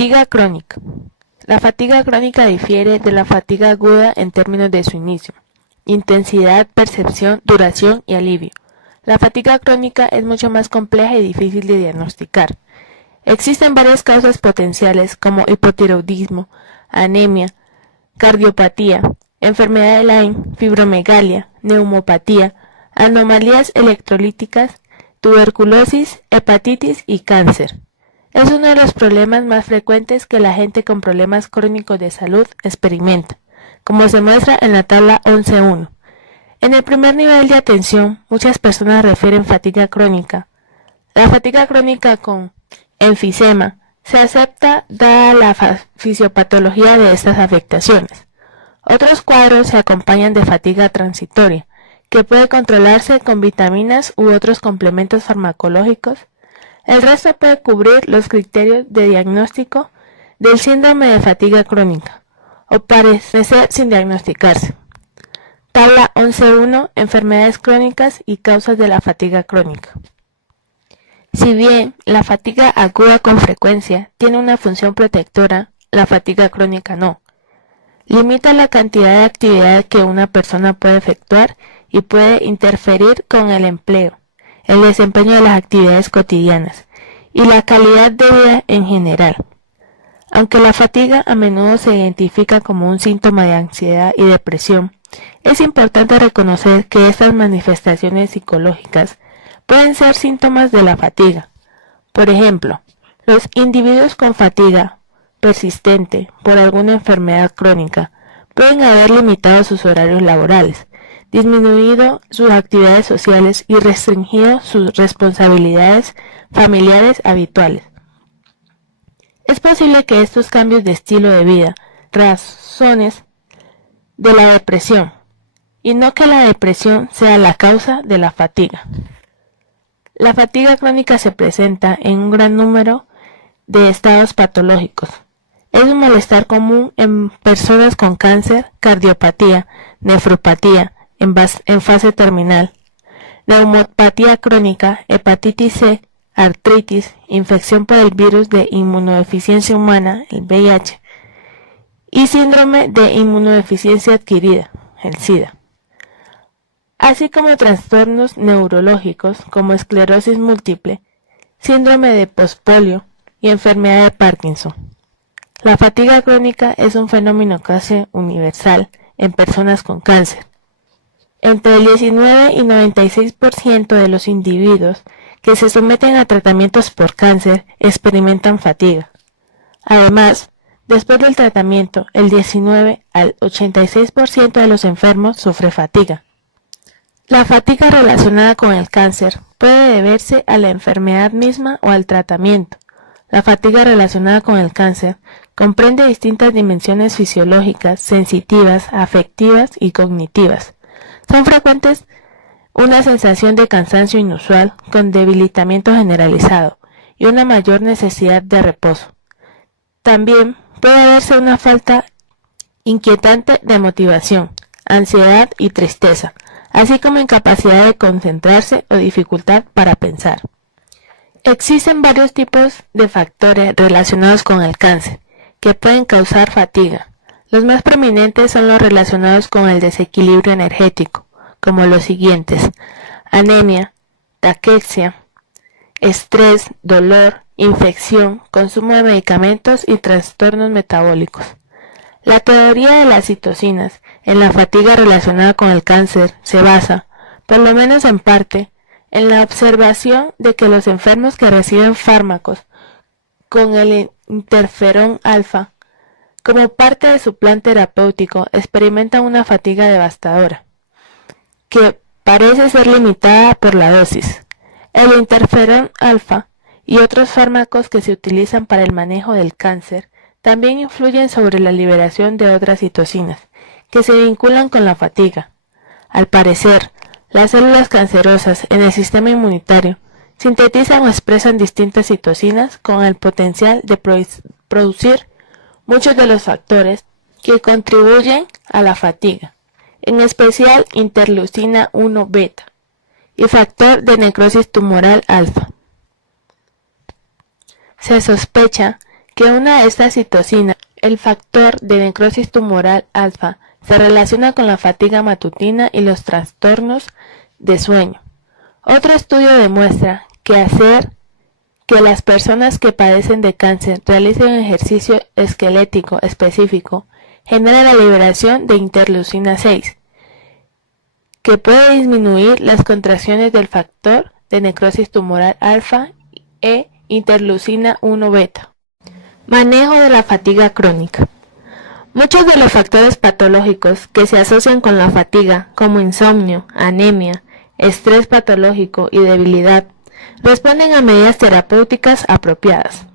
Fatiga crónica. La fatiga crónica difiere de la fatiga aguda en términos de su inicio, intensidad, percepción, duración y alivio. La fatiga crónica es mucho más compleja y difícil de diagnosticar. Existen varias causas potenciales como hipotiroidismo, anemia, cardiopatía, enfermedad de Lyme, fibromegalia, neumopatía, anomalías electrolíticas, tuberculosis, hepatitis y cáncer. Es uno de los problemas más frecuentes que la gente con problemas crónicos de salud experimenta, como se muestra en la tabla 11.1. En el primer nivel de atención, muchas personas refieren fatiga crónica. La fatiga crónica con enfisema se acepta dada la fisiopatología de estas afectaciones. Otros cuadros se acompañan de fatiga transitoria, que puede controlarse con vitaminas u otros complementos farmacológicos. El resto puede cubrir los criterios de diagnóstico del síndrome de fatiga crónica, o parecer sin diagnosticarse. Tabla 11.1. Enfermedades crónicas y causas de la fatiga crónica. Si bien la fatiga aguda con frecuencia tiene una función protectora, la fatiga crónica no. Limita la cantidad de actividad que una persona puede efectuar y puede interferir con el empleo, el desempeño de las actividades cotidianas y la calidad de vida en general. Aunque la fatiga a menudo se identifica como un síntoma de ansiedad y depresión, es importante reconocer que estas manifestaciones psicológicas pueden ser síntomas de la fatiga. Por ejemplo, los individuos con fatiga persistente por alguna enfermedad crónica pueden haber limitado sus horarios laborales, disminuido sus actividades sociales y restringido sus responsabilidades familiares habituales. Es posible que estos cambios de estilo de vida razones de la depresión, y no que la depresión sea la causa de la fatiga. La fatiga crónica se presenta en un gran número de estados patológicos. Es un malestar común en personas con cáncer, cardiopatía, nefropatía, en fase terminal, neumopatía crónica, hepatitis C, artritis, infección por el virus de inmunodeficiencia humana, el VIH, y síndrome de inmunodeficiencia adquirida, el SIDA, así como trastornos neurológicos como esclerosis múltiple, síndrome de pospolio y enfermedad de Parkinson. La fatiga crónica es un fenómeno casi universal en personas con cáncer. Entre el 19 y 96% de los individuos que se someten a tratamientos por cáncer experimentan fatiga. Además, después del tratamiento, el 19 al 86% de los enfermos sufre fatiga. La fatiga relacionada con el cáncer puede deberse a la enfermedad misma o al tratamiento. La fatiga relacionada con el cáncer comprende distintas dimensiones fisiológicas, sensitivas, afectivas y cognitivas. Son frecuentes una sensación de cansancio inusual con debilitamiento generalizado y una mayor necesidad de reposo. También puede haberse una falta inquietante de motivación, ansiedad y tristeza, así como incapacidad de concentrarse o dificultad para pensar. Existen varios tipos de factores relacionados con el cáncer que pueden causar fatiga. Los más prominentes son los relacionados con el desequilibrio energético, como los siguientes: anemia, taquexia, estrés, dolor, infección, consumo de medicamentos y trastornos metabólicos. La teoría de las citocinas en la fatiga relacionada con el cáncer se basa, por lo menos en parte, en la observación de que los enfermos que reciben fármacos con el interferón alfa como parte de su plan terapéutico experimentan una fatiga devastadora, que parece ser limitada por la dosis. El interferón alfa y otros fármacos que se utilizan para el manejo del cáncer también influyen sobre la liberación de otras citocinas, que se vinculan con la fatiga. Al parecer, las células cancerosas en el sistema inmunitario sintetizan o expresan distintas citocinas con el potencial de producir muchos de los factores que contribuyen a la fatiga, en especial interleucina 1 beta y factor de necrosis tumoral alfa. Se sospecha que una de estas citocinas, el factor de necrosis tumoral alfa, se relaciona con la fatiga matutina y los trastornos de sueño. Otro estudio demuestra que hacer que las personas que padecen de cáncer realicen un ejercicio esquelético específico genera la liberación de interleucina 6, que puede disminuir las contracciones del factor de necrosis tumoral alfa e interleucina 1 beta. Manejo de la fatiga crónica. Muchos de los factores patológicos que se asocian con la fatiga, como insomnio, anemia, estrés patológico y debilidad, responden a medidas terapéuticas apropiadas.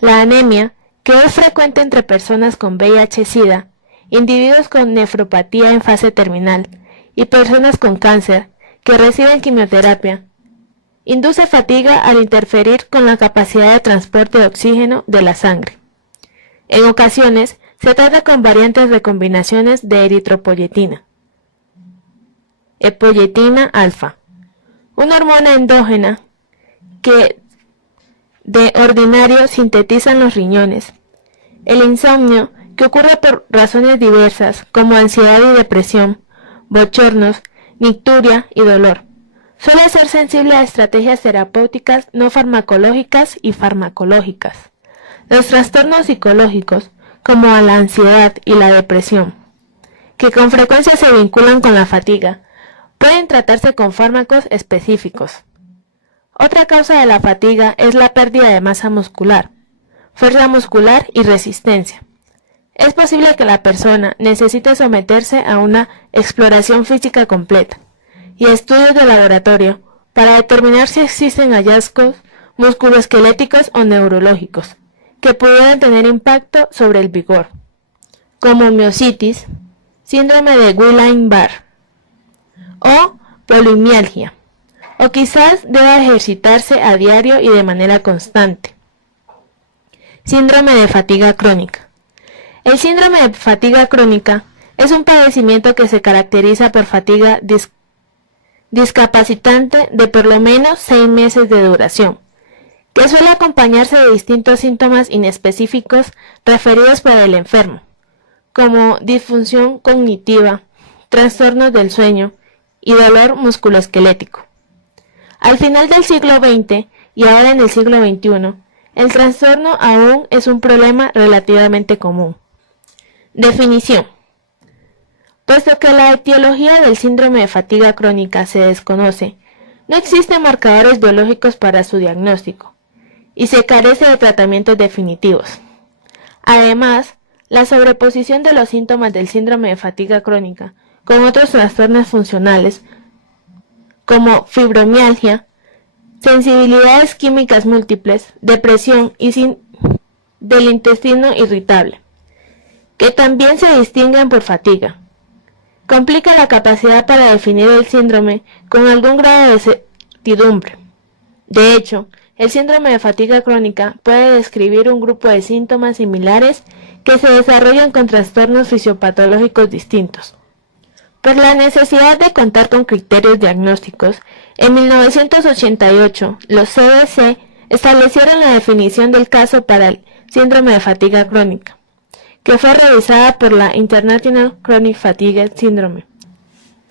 La anemia, que es frecuente entre personas con VIH-Sida, individuos con nefropatía en fase terminal y personas con cáncer que reciben quimioterapia, induce fatiga al interferir con la capacidad de transporte de oxígeno de la sangre. En ocasiones, se trata con variantes de combinaciones de eritropoyetina, epoyetina alfa, una hormona endógena que de ordinario sintetizan los riñones. El insomnio, que ocurre por razones diversas como ansiedad y depresión, bochornos, nicturia y dolor, suele ser sensible a estrategias terapéuticas no farmacológicas y farmacológicas. Los trastornos psicológicos, como a la ansiedad y la depresión, que con frecuencia se vinculan con la fatiga, pueden tratarse con fármacos específicos. Otra causa de la fatiga es la pérdida de masa muscular, fuerza muscular y resistencia. Es posible que la persona necesite someterse a una exploración física completa y estudios de laboratorio para determinar si existen hallazgos musculoesqueléticos o neurológicos que pudieran tener impacto sobre el vigor, como miositis, síndrome de Guillain-Barré o polimialgia, o quizás deba ejercitarse a diario y de manera constante. Síndrome de fatiga crónica. El síndrome de fatiga crónica es un padecimiento que se caracteriza por fatiga discapacitante de por lo menos 6 meses de duración, que suele acompañarse de distintos síntomas inespecíficos referidos por el enfermo, como disfunción cognitiva, trastornos del sueño y dolor musculoesquelético. Al final del siglo XX y ahora en el siglo XXI, el trastorno aún es un problema relativamente común. Definición. Puesto que la etiología del síndrome de fatiga crónica se desconoce, no existen marcadores biológicos para su diagnóstico y se carece de tratamientos definitivos. Además, la sobreposición de los síntomas del síndrome de fatiga crónica con otros trastornos funcionales, como fibromialgia, sensibilidades químicas múltiples, depresión y del intestino irritable, que también se distinguen por fatiga, complica la capacidad para definir el síndrome con algún grado de certidumbre. De hecho, el síndrome de fatiga crónica puede describir un grupo de síntomas similares que se desarrollan con trastornos fisiopatológicos distintos. Por la necesidad de contar con criterios diagnósticos, en 1988 los CDC establecieron la definición del caso para el síndrome de fatiga crónica, que fue revisada por la International Chronic Fatigue Syndrome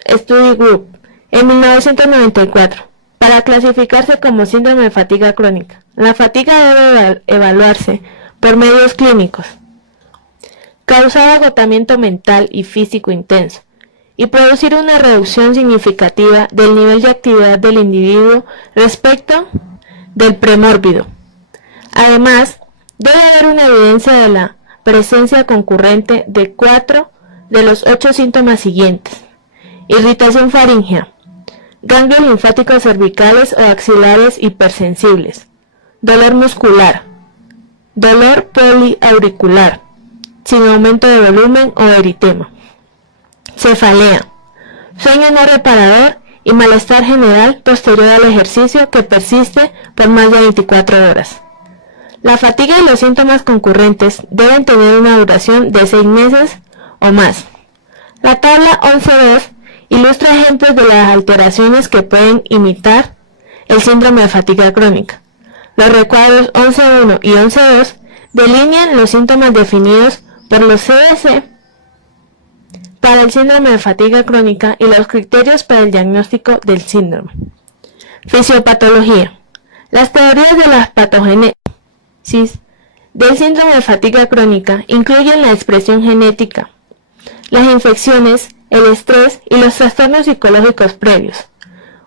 Study Group en 1994 para clasificarse como síndrome de fatiga crónica. La fatiga debe evaluarse por medios clínicos, causar agotamiento mental y físico intenso, y producir una reducción significativa del nivel de actividad del individuo respecto del premórbido. Además, debe haber una evidencia de la presencia concurrente de 4 de los 8 síntomas siguientes: irritación faríngea, ganglios linfáticos cervicales o axilares hipersensibles, dolor muscular, dolor poliauricular, sin aumento de volumen o eritema, cefalea, sueño no reparador y malestar general posterior al ejercicio que persiste por más de 24 horas. La fatiga y los síntomas concurrentes deben tener una duración de 6 meses o más. La tabla 11.2 ilustra ejemplos de las alteraciones que pueden imitar el síndrome de fatiga crónica. Los recuadros 11.1 y 11.2 Delinean los síntomas definidos por los CDC para el síndrome de fatiga crónica y los criterios para el diagnóstico del síndrome. Fisiopatología. Las teorías de la patogénesis del síndrome de fatiga crónica incluyen la expresión genética, las infecciones, el estrés y los trastornos psicológicos previos,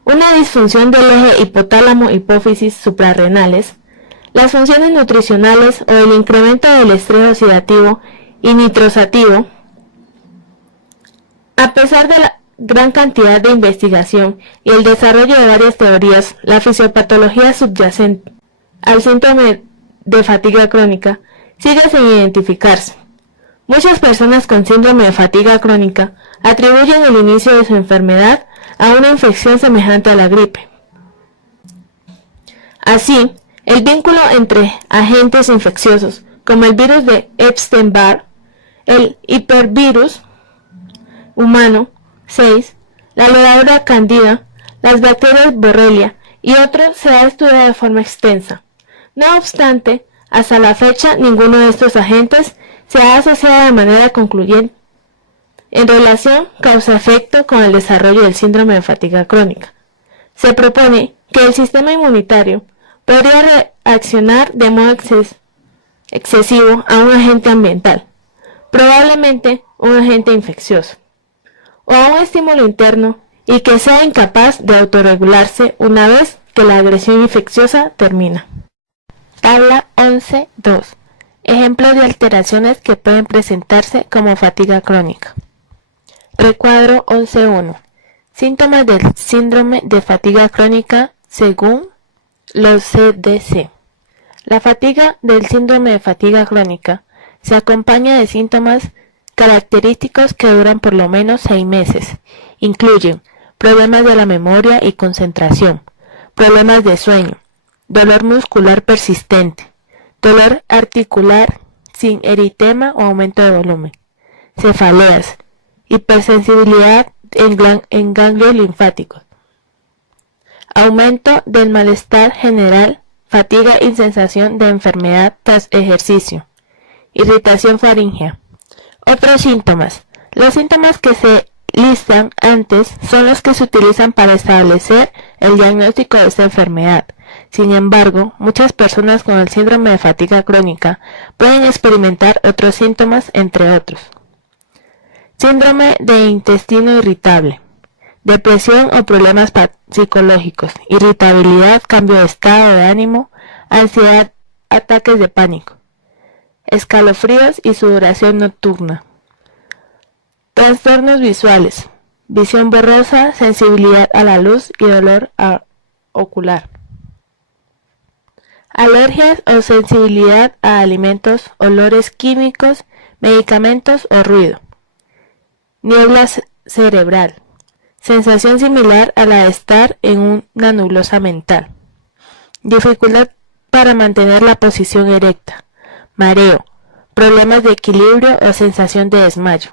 una disfunción del eje hipotálamo-hipófisis suprarrenales, las funciones nutricionales o el incremento del estrés oxidativo y nitrosativo. A pesar de la gran cantidad de investigación y el desarrollo de varias teorías, la fisiopatología subyacente al síndrome de fatiga crónica sigue sin identificarse. Muchas personas con síndrome de fatiga crónica atribuyen el inicio de su enfermedad a una infección semejante a la gripe. Así, el vínculo entre agentes infecciosos como el virus de Epstein-Barr, el hipervirus humano 6, la levadura cándida, las bacterias Borrelia y otros se ha estudiado de forma extensa. No obstante, hasta la fecha ninguno de estos agentes se ha asociado de manera concluyente en relación causa-efecto con el desarrollo del síndrome de fatiga crónica. Se propone que el sistema inmunitario podría reaccionar de modo excesivo a un agente ambiental, probablemente un agente infeccioso, o a un estímulo interno y que sea incapaz de autorregularse una vez que la agresión infecciosa termina. Tabla 11.2. Ejemplos de alteraciones que pueden presentarse como fatiga crónica. Recuadro 11.1. Síntomas del síndrome de fatiga crónica según los CDC. La fatiga del síndrome de fatiga crónica se acompaña de síntomas característicos que duran por lo menos 6 meses. Incluyen problemas de la memoria y concentración, problemas de sueño, dolor muscular persistente, dolor articular sin eritema o aumento de volumen, cefaleas, hipersensibilidad en ganglios linfáticos, aumento del malestar general, fatiga y sensación de enfermedad tras ejercicio, irritación faríngea. Otros síntomas. Los síntomas que se listan antes son los que se utilizan para establecer el diagnóstico de esta enfermedad. Sin embargo, muchas personas con el síndrome de fatiga crónica pueden experimentar otros síntomas, entre otros. Síndrome de intestino irritable, depresión o problemas psicológicos, irritabilidad, cambio de estado de ánimo, ansiedad, ataques de pánico, escalofríos y sudoración nocturna. Trastornos visuales, visión borrosa, sensibilidad a la luz y dolor ocular. Alergias o sensibilidad a alimentos, olores químicos, medicamentos o ruido. Niebla cerebral, sensación similar a la de estar en una nebulosa mental. Dificultad para mantener la posición erecta. Mareo, problemas de equilibrio o sensación de desmayo.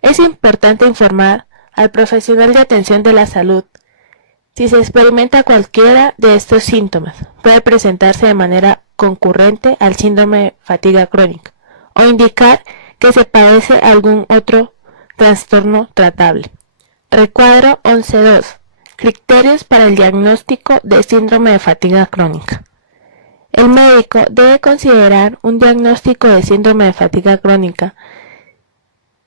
Es importante informar al profesional de atención de la salud si se experimenta cualquiera de estos síntomas. Puede presentarse de manera concurrente al síndrome de fatiga crónica o indicar que se padece algún otro trastorno tratable. Recuadro 11.2. Criterios para el diagnóstico de síndrome de fatiga crónica. El médico debe considerar un diagnóstico de síndrome de fatiga crónica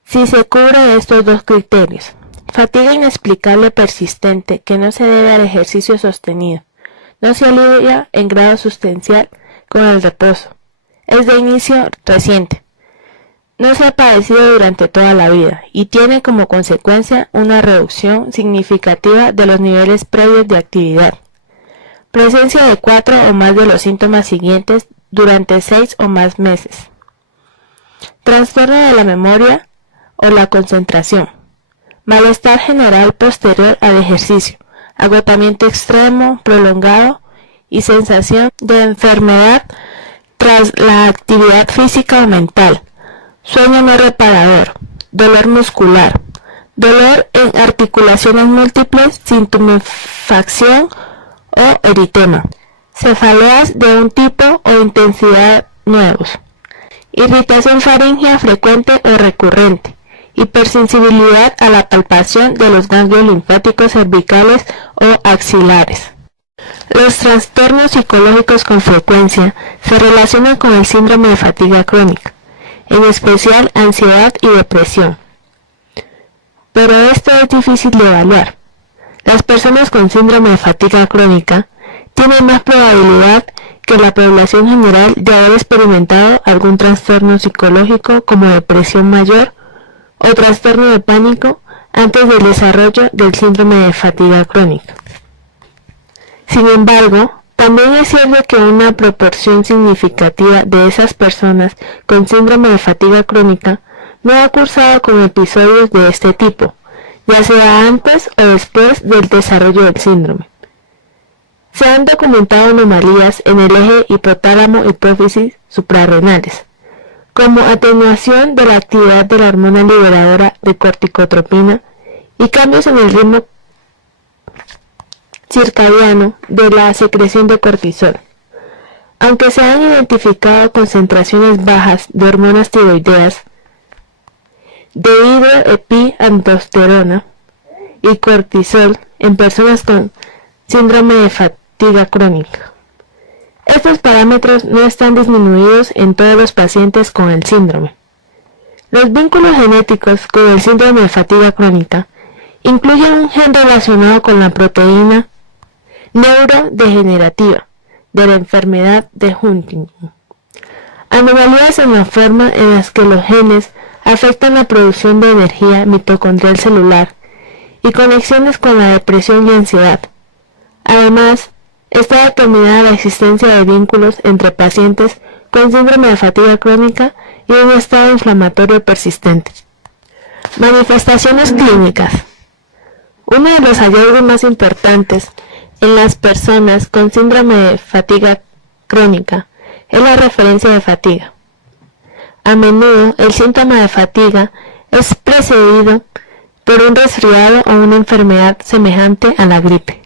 si se cubre estos dos criterios. Fatiga inexplicable persistente que no se debe al ejercicio sostenido. No se alivia en grado sustancial con el reposo. Es de inicio reciente. No se ha padecido durante toda la vida y tiene como consecuencia una reducción significativa de los niveles previos de actividad. Presencia de 4 o más de los síntomas siguientes durante 6 o más meses. Trastorno de la memoria o la concentración. Malestar general posterior al ejercicio, agotamiento extremo, prolongado y sensación de enfermedad tras la actividad física o mental. Sueño no reparador, dolor muscular, dolor en articulaciones múltiples sin tumefacción o eritema, cefaleas de un tipo o intensidad nuevos, irritación faríngea frecuente o recurrente, hipersensibilidad a la palpación de los ganglios linfáticos cervicales o axilares. Los trastornos psicológicos con frecuencia se relacionan con el síndrome de fatiga crónica, en especial ansiedad y depresión. Pero esto es difícil de evaluar. Las personas con síndrome de fatiga crónica tienen más probabilidad que la población general de haber experimentado algún trastorno psicológico como depresión mayor o trastorno de pánico antes del desarrollo del síndrome de fatiga crónica. Sin embargo, también es cierto que una proporción significativa de esas personas con síndrome de fatiga crónica no ha cursado con episodios de este tipo, ya sea antes o después del desarrollo del síndrome. Se han documentado anomalías en el eje hipotálamo-hipófisis suprarrenales, como atenuación de la actividad de la hormona liberadora de corticotropina y cambios en el ritmo circadiano de la secreción de cortisol. Aunque se han identificado concentraciones bajas de hormonas tiroideas, de hidroepiandrosterona y cortisol en personas con síndrome de fatiga crónica. Estos parámetros no están disminuidos en todos los pacientes con el síndrome. Los vínculos genéticos con el síndrome de fatiga crónica incluyen un gen relacionado con la proteína neurodegenerativa de la enfermedad de Huntington, anomalías en la forma en las que los genes afectan la producción de energía mitocondrial celular y conexiones con la depresión y ansiedad. Además, está determinada la existencia de vínculos entre pacientes con síndrome de fatiga crónica y un estado inflamatorio persistente. Manifestaciones clínicas. Uno de los hallazgos más importantes en las personas con síndrome de fatiga crónica es la referencia de fatiga. A menudo el síntoma de fatiga es precedido por un resfriado o una enfermedad semejante a la gripe.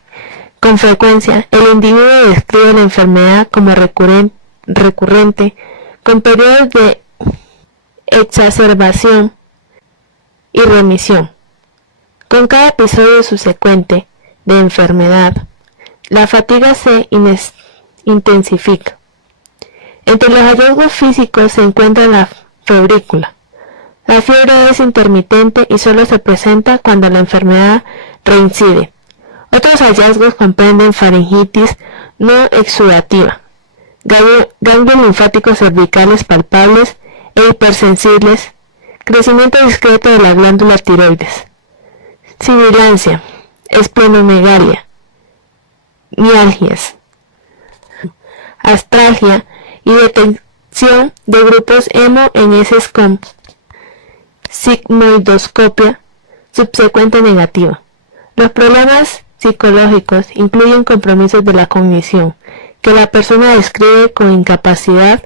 Con frecuencia, el individuo describe la enfermedad como recurrente, con periodos de exacerbación y remisión. Con cada episodio subsecuente de enfermedad, la fatiga se intensifica. Entre los hallazgos físicos se encuentra la febrícula. La fiebre es intermitente y solo se presenta cuando la enfermedad reincide. Otros hallazgos comprenden faringitis no exudativa, ganglios linfáticos cervicales palpables e hipersensibles, crecimiento discreto de la glándula tiroides, sibilancia, esplenomegalia, mialgias, astralgia y detección de grupos hemo en heces con sigmoidoscopia subsecuente negativa. Los problemas psicológicos incluyen compromisos de la cognición, que la persona describe con incapacidad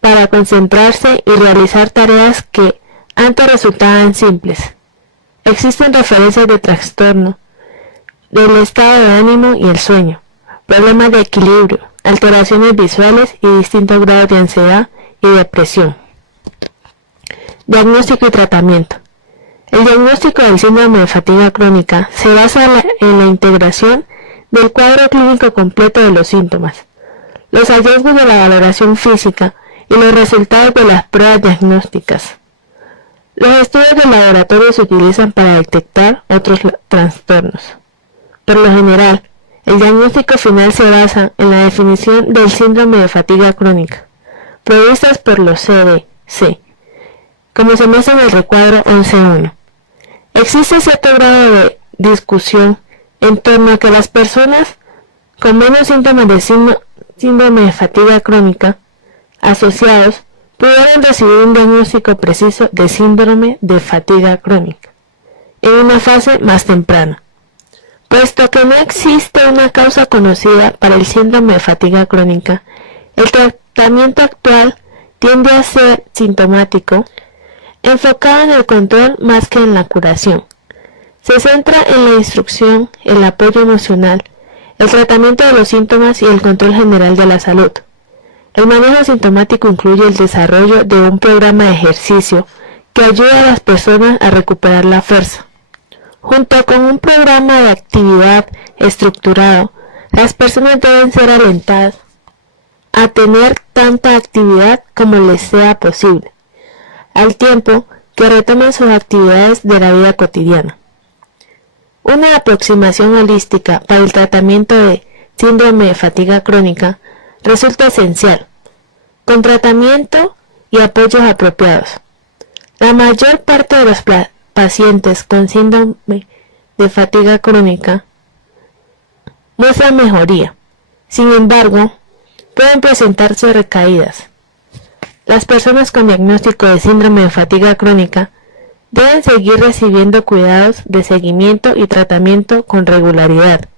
para concentrarse y realizar tareas que antes resultaban simples. Existen referencias de trastorno del estado de ánimo y el sueño, problemas de equilibrio, alteraciones visuales y distintos grados de ansiedad y depresión. Diagnóstico y tratamiento. El diagnóstico del síndrome de fatiga crónica se basa en la integración del cuadro clínico completo de los síntomas, los hallazgos de la valoración física y los resultados de las pruebas diagnósticas. Los estudios de laboratorio se utilizan para detectar otros trastornos. Por lo general, el diagnóstico final se basa en la definición del síndrome de fatiga crónica, provistas por los CDC, como se muestra en el recuadro 11.1. Existe cierto grado de discusión en torno a que las personas con menos síntomas de síndrome de fatiga crónica asociados pudieran recibir un diagnóstico preciso de síndrome de fatiga crónica en una fase más temprana. Puesto que no existe una causa conocida para el síndrome de fatiga crónica, el tratamiento actual tiende a ser sintomático, enfocado en el control más que en la curación. Se centra en la instrucción, el apoyo emocional, el tratamiento de los síntomas y el control general de la salud. El manejo sintomático incluye el desarrollo de un programa de ejercicio que ayuda a las personas a recuperar la fuerza. Junto con un programa de actividad estructurado, las personas deben ser alentadas a tener tanta actividad como les sea posible, al tiempo que retoman sus actividades de la vida cotidiana. Una aproximación holística para el tratamiento de síndrome de fatiga crónica resulta esencial, con tratamiento y apoyos apropiados. La mayor parte de los pacientes con síndrome de fatiga crónica muestran mejoría. Sin embargo, pueden presentarse recaídas. Las personas con diagnóstico de síndrome de fatiga crónica deben seguir recibiendo cuidados de seguimiento y tratamiento con regularidad.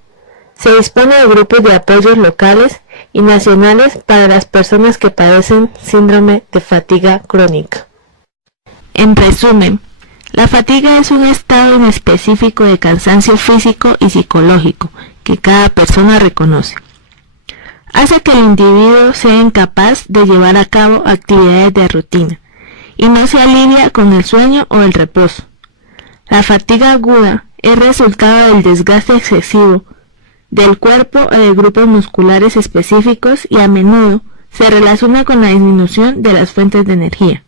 Se dispone de grupos de apoyos locales y nacionales para las personas que padecen síndrome de fatiga crónica. En resumen, la fatiga es un estado inespecífico de cansancio físico y psicológico que cada persona reconoce. Hace que el individuo sea incapaz de llevar a cabo actividades de rutina y no se alivia con el sueño o el reposo. La fatiga aguda es resultado del desgaste excesivo del cuerpo o de grupos musculares específicos y a menudo se relaciona con la disminución de las fuentes de energía.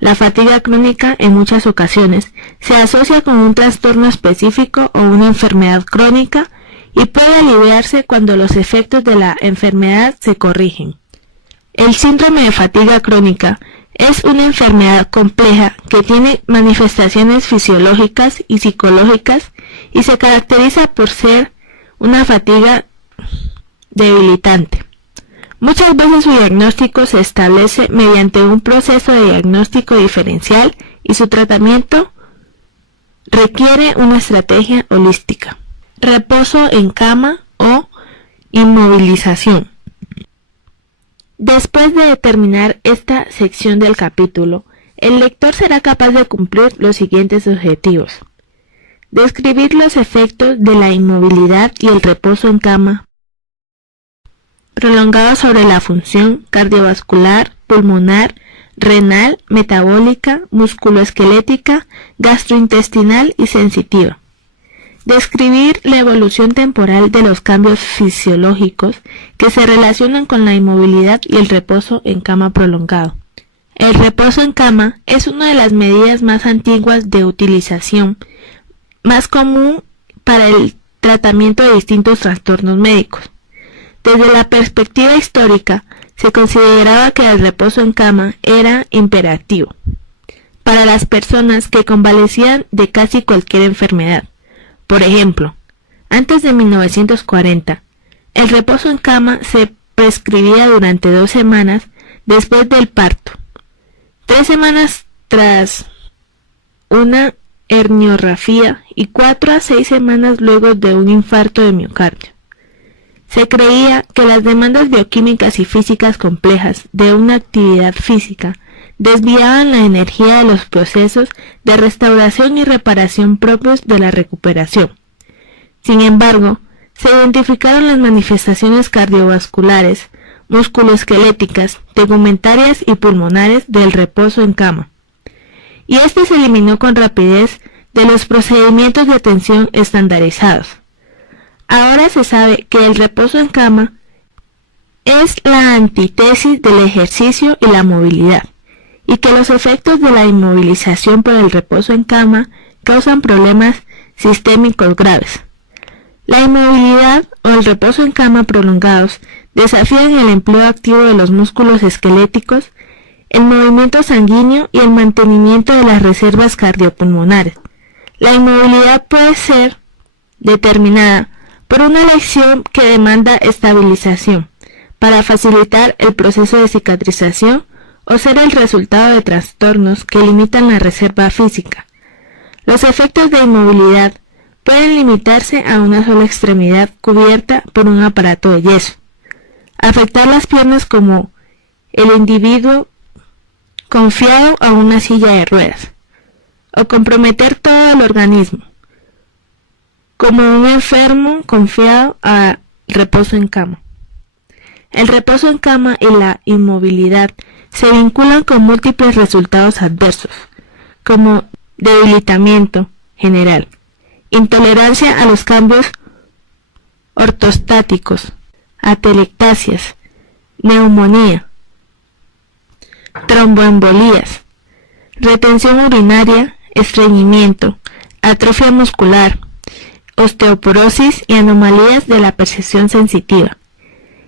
La fatiga crónica en muchas ocasiones se asocia con un trastorno específico o una enfermedad crónica y puede aliviarse cuando los efectos de la enfermedad se corrigen. El síndrome de fatiga crónica es una enfermedad compleja que tiene manifestaciones fisiológicas y psicológicas y se caracteriza por ser una fatiga debilitante. Muchas veces su diagnóstico se establece mediante un proceso de diagnóstico diferencial y su tratamiento requiere una estrategia holística. Reposo en cama o inmovilización. Después de terminar esta sección del capítulo, el lector será capaz de cumplir los siguientes objetivos. Describir los efectos de la inmovilidad y el reposo en cama prolongado sobre la función cardiovascular, pulmonar, renal, metabólica, musculoesquelética, gastrointestinal y sensitiva. Describir la evolución temporal de los cambios fisiológicos que se relacionan con la inmovilidad y el reposo en cama prolongado. El reposo en cama es una de las medidas más antiguas de utilización, más común para el tratamiento de distintos trastornos médicos. Desde la perspectiva histórica, se consideraba que el reposo en cama era imperativo para las personas que convalecían de casi cualquier enfermedad. Por ejemplo, antes de 1940, el reposo en cama se prescribía durante 2 semanas después del parto, 3 semanas tras una herniorrafía y 4 a 6 semanas luego de un infarto de miocardio. Se creía que las demandas bioquímicas y físicas complejas de una actividad física desviaban la energía de los procesos de restauración y reparación propios de la recuperación. Sin embargo, se identificaron las manifestaciones cardiovasculares, musculoesqueléticas, tegumentarias y pulmonares del reposo en cama, y este se eliminó con rapidez de los procedimientos de atención estandarizados. Ahora se sabe que el reposo en cama es la antítesis del ejercicio y la movilidad, y que los efectos de la inmovilización por el reposo en cama causan problemas sistémicos graves. La inmovilidad o el reposo en cama prolongados desafían el empleo activo de los músculos esqueléticos, el movimiento sanguíneo y el mantenimiento de las reservas cardiopulmonares. La inmovilidad puede ser determinada por una lesión que demanda estabilización para facilitar el proceso de cicatrización o ser el resultado de trastornos que limitan la reserva física. Los efectos de inmovilidad pueden limitarse a una sola extremidad cubierta por un aparato de yeso, afectar las piernas como el individuo confiado a una silla de ruedas, o comprometer todo el organismo, como un enfermo confiado a reposo en cama. El reposo en cama y la inmovilidad se vinculan con múltiples resultados adversos, como debilitamiento general, intolerancia a los cambios ortostáticos, atelectasias, neumonía, tromboembolías, retención urinaria, estreñimiento, atrofia muscular, osteoporosis y anomalías de la percepción sensitiva.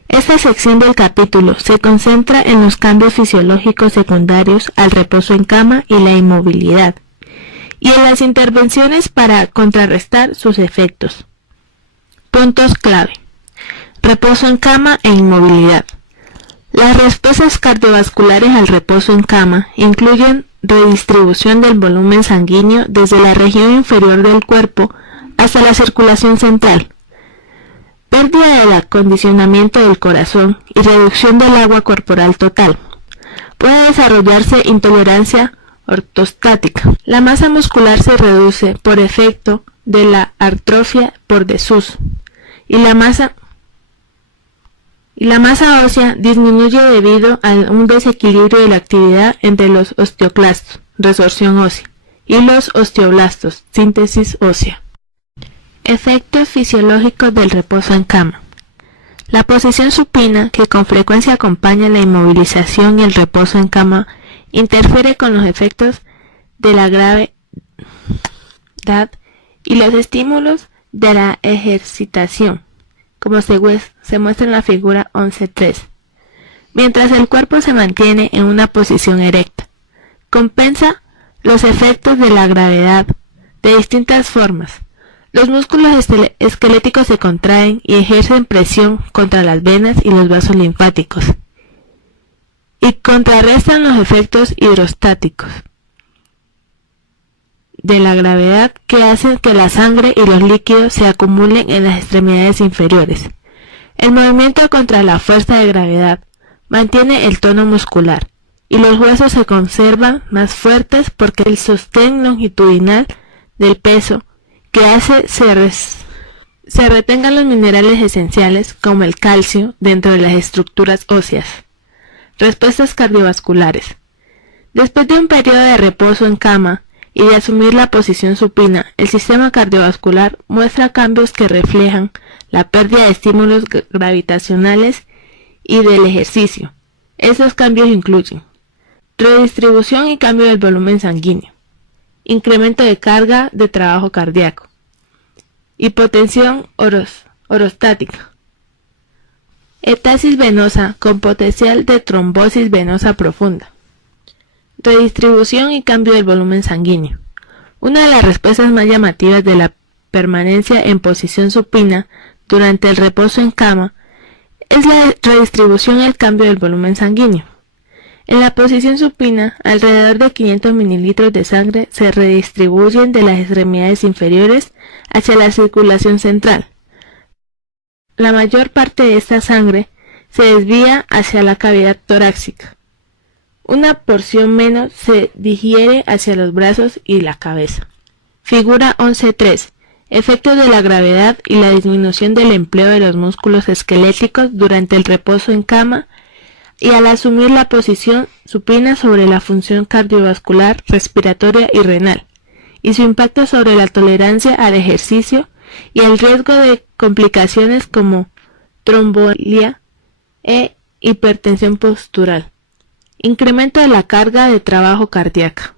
Esta sección del capítulo se concentra en los cambios fisiológicos secundarios al reposo en cama y la inmovilidad, y en las intervenciones para contrarrestar sus efectos. Puntos clave: reposo en cama e inmovilidad. Las respuestas cardiovasculares al reposo en cama incluyen redistribución del volumen sanguíneo desde la región inferior del cuerpo hasta la circulación central, pérdida del acondicionamiento del corazón y reducción del agua corporal total. Puede desarrollarse intolerancia ortostática. La masa muscular se reduce por efecto de la atrofia por desuso, y la masa ósea disminuye debido a un desequilibrio de la actividad entre los osteoclastos, resorción ósea, y los osteoblastos, síntesis ósea. Efectos fisiológicos del reposo en cama. La posición supina, que con frecuencia acompaña la inmovilización y el reposo en cama, interfiere con los efectos de la gravedad y los estímulos de la ejercitación, como se muestra en la figura 11.3, mientras el cuerpo se mantiene en una posición erecta. Compensa los efectos de la gravedad de distintas formas. Los músculos esqueléticos se contraen y ejercen presión contra las venas y los vasos linfáticos, y contrarrestan los efectos hidrostáticos de la gravedad que hacen que la sangre y los líquidos se acumulen en las extremidades inferiores. El movimiento contra la fuerza de gravedad mantiene el tono muscular, y los huesos se conservan más fuertes porque el sostén longitudinal del peso que hace se retengan los minerales esenciales como el calcio dentro de las estructuras óseas. Respuestas cardiovasculares. Después de un periodo de reposo en cama y de asumir la posición supina, el sistema cardiovascular muestra cambios que reflejan la pérdida de estímulos gravitacionales y del ejercicio. Estos cambios incluyen redistribución y cambio del volumen sanguíneo, incremento de carga de trabajo cardíaco, hipotensión orostática, estasis venosa con potencial de trombosis venosa profunda, redistribución y cambio del volumen sanguíneo. Una de las respuestas más llamativas de la permanencia en posición supina durante el reposo en cama es la redistribución y el cambio del volumen sanguíneo. En la posición supina, alrededor de 500 mililitros de sangre se redistribuyen de las extremidades inferiores hacia la circulación central. La mayor parte de esta sangre se desvía hacia la cavidad torácica. Una porción menos se digiere hacia los brazos y la cabeza. Figura 11.3. Efectos de la gravedad y la disminución del empleo de los músculos esqueléticos durante el reposo en cama y al asumir la posición supina sobre la función cardiovascular, respiratoria y renal, y su impacto sobre la tolerancia al ejercicio y el riesgo de complicaciones como tromboembolia e hipertensión postural. Incremento de la carga de trabajo cardíaca.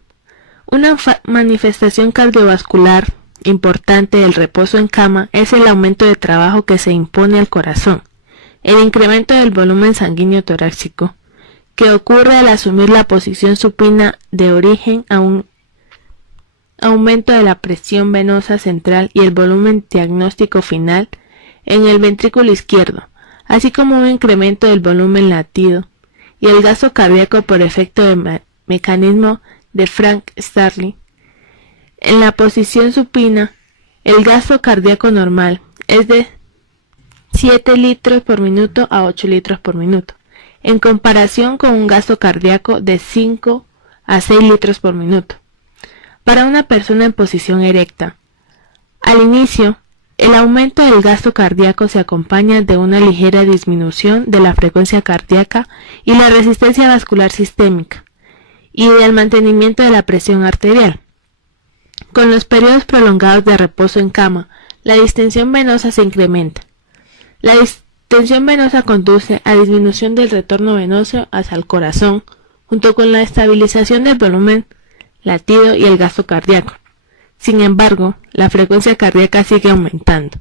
Una manifestación cardiovascular importante del reposo en cama es el aumento de trabajo que se impone al corazón, el incremento del volumen sanguíneo torácico, que ocurre al asumir la posición supina de origen a un aumento de la presión venosa central y el volumen diagnóstico final en el ventrículo izquierdo, así como un incremento del volumen latido y el gasto cardíaco por efecto del mecanismo de Frank-Starling. En la posición supina, el gasto cardíaco normal es de 7 litros por minuto a 8 litros por minuto, en comparación con un gasto cardíaco de 5 a 6 litros por minuto. Para una persona en posición erecta, al inicio, El aumento del gasto cardíaco se acompaña de una ligera disminución de la frecuencia cardíaca y la resistencia vascular sistémica, y del mantenimiento de la presión arterial. Con los periodos prolongados de reposo en cama, la distensión venosa se incrementa. La distensión venosa conduce a disminución del retorno venoso hacia el corazón, junto con la estabilización del volumen latido y el gasto cardíaco. Sin embargo, la frecuencia cardíaca sigue aumentando.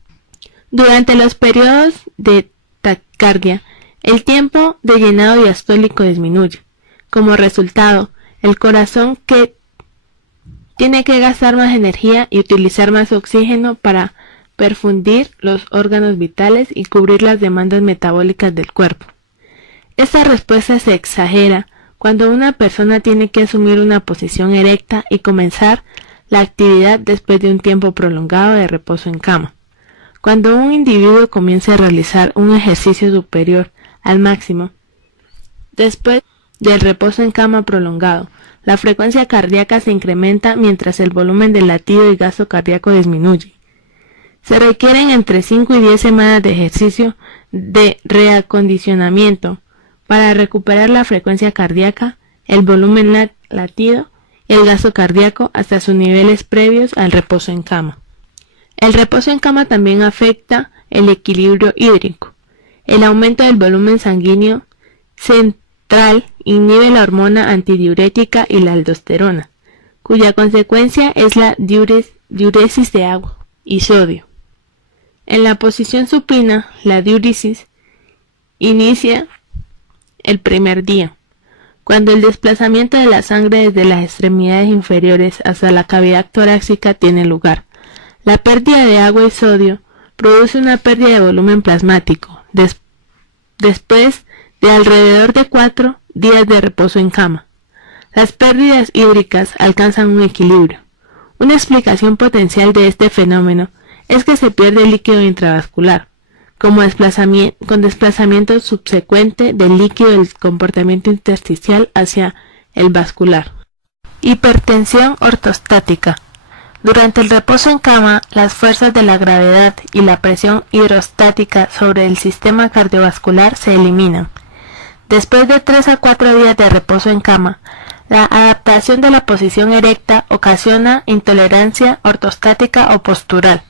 Durante los periodos de taquicardia, el tiempo de llenado diastólico disminuye. Como resultado, el corazón tiene que gastar más energía y utilizar más oxígeno para perfundir los órganos vitales y cubrir las demandas metabólicas del cuerpo. Esta respuesta se exagera cuando una persona tiene que asumir una posición erecta y comenzar la actividad después de un tiempo prolongado de reposo en cama. Cuando un individuo comienza a realizar un ejercicio superior al máximo, después del reposo en cama prolongado, la frecuencia cardíaca se incrementa mientras el volumen del latido y gasto cardíaco disminuye. Se requieren entre 5 y 10 semanas de ejercicio de reacondicionamiento para recuperar la frecuencia cardíaca, el volumen latido y el gasto cardíaco hasta sus niveles previos al reposo en cama. El reposo en cama también afecta el equilibrio hídrico. El aumento del volumen sanguíneo central inhibe la hormona antidiurética y la aldosterona, cuya consecuencia es la diuresis de agua y sodio. En la posición supina, la diuresis inicia el primer día, cuando el desplazamiento de la sangre desde las extremidades inferiores hasta la cavidad torácica tiene lugar. La pérdida de agua y sodio produce una pérdida de volumen plasmático, después de alrededor de 4 días de reposo en cama. Las pérdidas hídricas alcanzan un equilibrio. Una explicación potencial de este fenómeno es que se pierde el líquido intravascular, con desplazamiento subsecuente del líquido del comportamiento intersticial hacia el vascular. Hipertensión ortostática. Durante el reposo en cama, las fuerzas de la gravedad y la presión hidrostática sobre el sistema cardiovascular se eliminan. Después de 3 a 4 días de reposo en cama, la adaptación de la posición erecta ocasiona intolerancia ortostática o postural.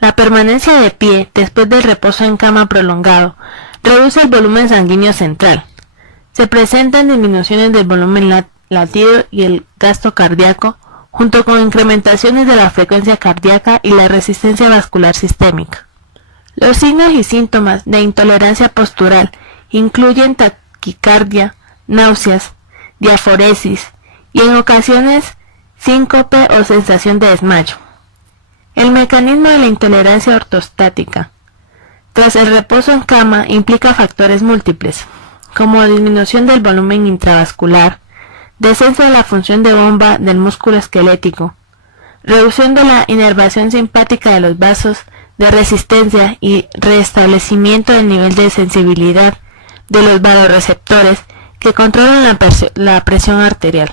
La permanencia de pie después del reposo en cama prolongado reduce el volumen sanguíneo central. Se presentan disminuciones del volumen latido y el gasto cardíaco, junto con incrementaciones de la frecuencia cardíaca y la resistencia vascular sistémica. Los signos y síntomas de intolerancia postural incluyen taquicardia, náuseas, diaforesis y en ocasiones síncope o sensación de desmayo. El mecanismo de la intolerancia ortostática tras el reposo en cama implica factores múltiples, como disminución del volumen intravascular, descenso de la función de bomba del músculo esquelético, reducción de la inervación simpática de los vasos de resistencia y restablecimiento del nivel de sensibilidad de los vasoreceptores que controlan la presión arterial.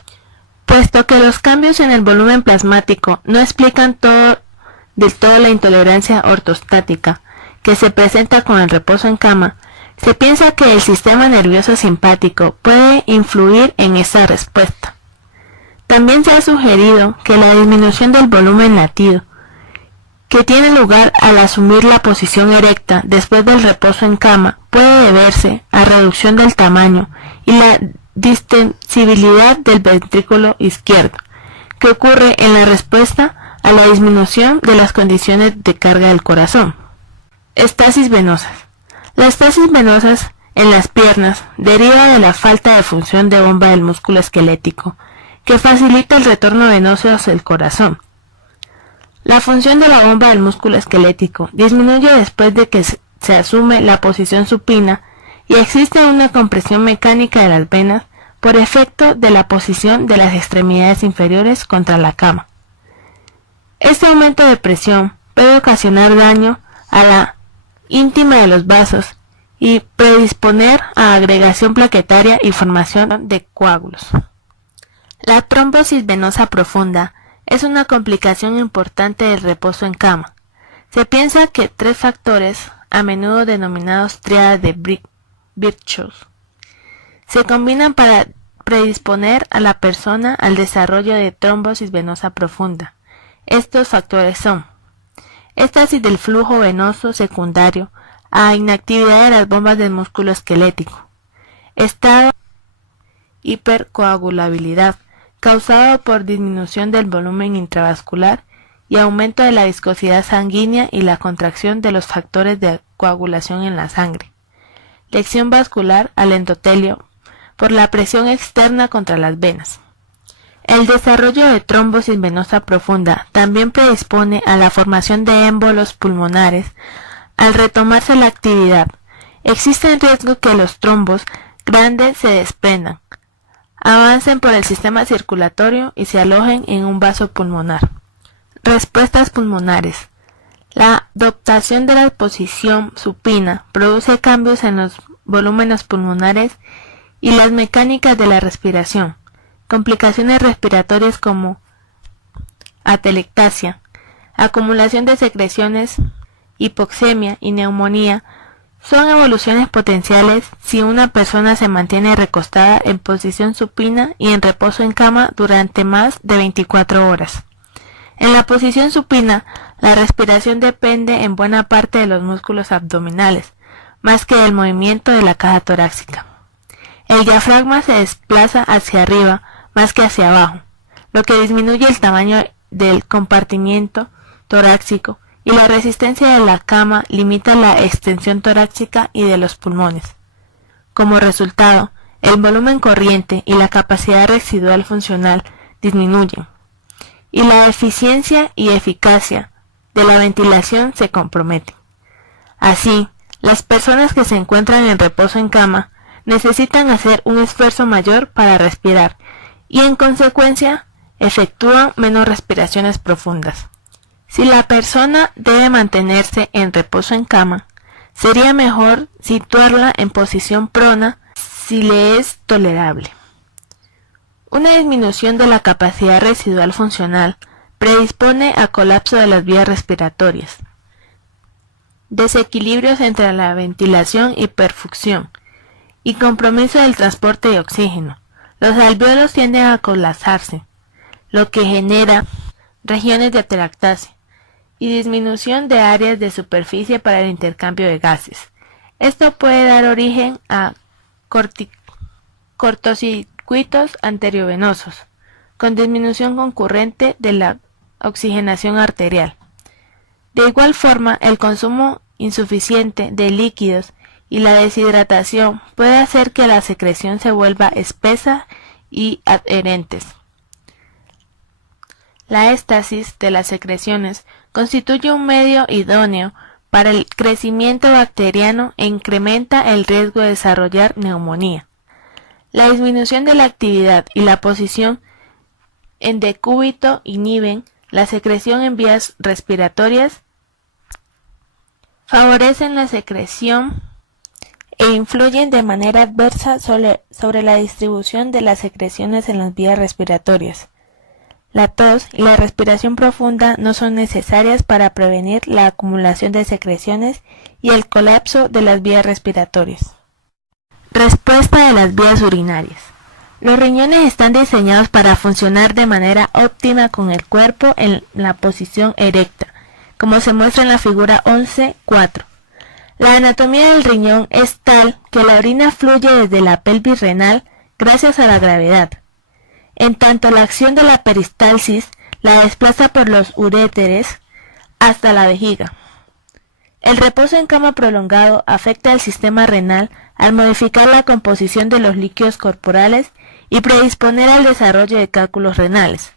Puesto que los cambios en el volumen plasmático no explican del todo la intolerancia ortostática que se presenta con el reposo en cama, se piensa que el sistema nervioso simpático puede influir en esa respuesta. También se ha sugerido que la disminución del volumen latido, que tiene lugar al asumir la posición erecta después del reposo en cama, puede deberse a reducción del tamaño y la distensibilidad del ventrículo izquierdo, que ocurre en la respuesta a la disminución de las condiciones de carga del corazón. Estasis venosas. Las estasis venosas en las piernas deriva de la falta de función de bomba del músculo esquelético, que facilita el retorno venoso hacia el corazón. La función de la bomba del músculo esquelético disminuye después de que se asume la posición supina y existe una compresión mecánica de las venas por efecto de la posición de las extremidades inferiores contra la cama. Este aumento de presión puede ocasionar daño a la íntima de los vasos y predisponer a agregación plaquetaria y formación de coágulos. La trombosis venosa profunda es una complicación importante del reposo en cama. Se piensa que tres factores, a menudo denominados tríada de Virchow, se combinan para predisponer a la persona al desarrollo de trombosis venosa profunda. Estos factores son éstasis del flujo venoso secundario a inactividad de las bombas del músculo esquelético, estado de hipercoagulabilidad causado por disminución del volumen intravascular y aumento de la viscosidad sanguínea y la contracción de los factores de coagulación en la sangre, lección vascular al endotelio por la presión externa contra las venas. El desarrollo de trombosis venosa profunda también predispone a la formación de émbolos pulmonares al retomarse la actividad. Existe el riesgo que los trombos grandes se desprendan, avancen por el sistema circulatorio y se alojen en un vaso pulmonar. Respuestas pulmonares. La adoptación de la posición supina produce cambios en los volúmenes pulmonares y las mecánicas de la respiración. Complicaciones respiratorias como atelectasia, acumulación de secreciones, hipoxemia y neumonía son evoluciones potenciales si una persona se mantiene recostada en posición supina y en reposo en cama durante más de 24 horas. En la posición supina, la respiración depende en buena parte de los músculos abdominales, más que del movimiento de la caja torácica. El diafragma se desplaza hacia arriba más que hacia abajo, lo que disminuye el tamaño del compartimiento torácico, y la resistencia de la cama limita la extensión torácica y de los pulmones. Como resultado, el volumen corriente y la capacidad residual funcional disminuyen, y la eficiencia y eficacia de la ventilación se comprometen. Así, las personas que se encuentran en reposo en cama necesitan hacer un esfuerzo mayor para respirar y, en consecuencia, efectúan menos respiraciones profundas. Si la persona debe mantenerse en reposo en cama, sería mejor situarla en posición prona si le es tolerable. Una disminución de la capacidad residual funcional predispone a colapso de las vías respiratorias, desequilibrios entre la ventilación y perfusión, y compromiso del transporte de oxígeno. Los alvéolos tienden a colapsarse, lo que genera regiones de atelectasia y disminución de áreas de superficie para el intercambio de gases. Esto puede dar origen a cortocircuitos arteriovenosos, con disminución concurrente de la oxigenación arterial. De igual forma, el consumo insuficiente de líquidos y la deshidratación puede hacer que la secreción se vuelva espesa y adherentes. La éstasis de las secreciones constituye un medio idóneo para el crecimiento bacteriano e incrementa el riesgo de desarrollar neumonía. La disminución de la actividad y la posición en decúbito inhiben la secreción en vías respiratorias, favorecen la secreción e influyen de manera adversa sobre la distribución de las secreciones en las vías respiratorias. La tos y la respiración profunda no son necesarias para prevenir la acumulación de secreciones y el colapso de las vías respiratorias. Respuesta de las vías urinarias. Los riñones están diseñados para funcionar de manera óptima con el cuerpo en la posición erecta, como se muestra en la figura 11.4. La anatomía del riñón es tal que la orina fluye desde la pelvis renal gracias a la gravedad. En tanto, la acción de la peristalsis la desplaza por los uréteres hasta la vejiga. El reposo en cama prolongado afecta al sistema renal al modificar la composición de los líquidos corporales y predisponer al desarrollo de cálculos renales.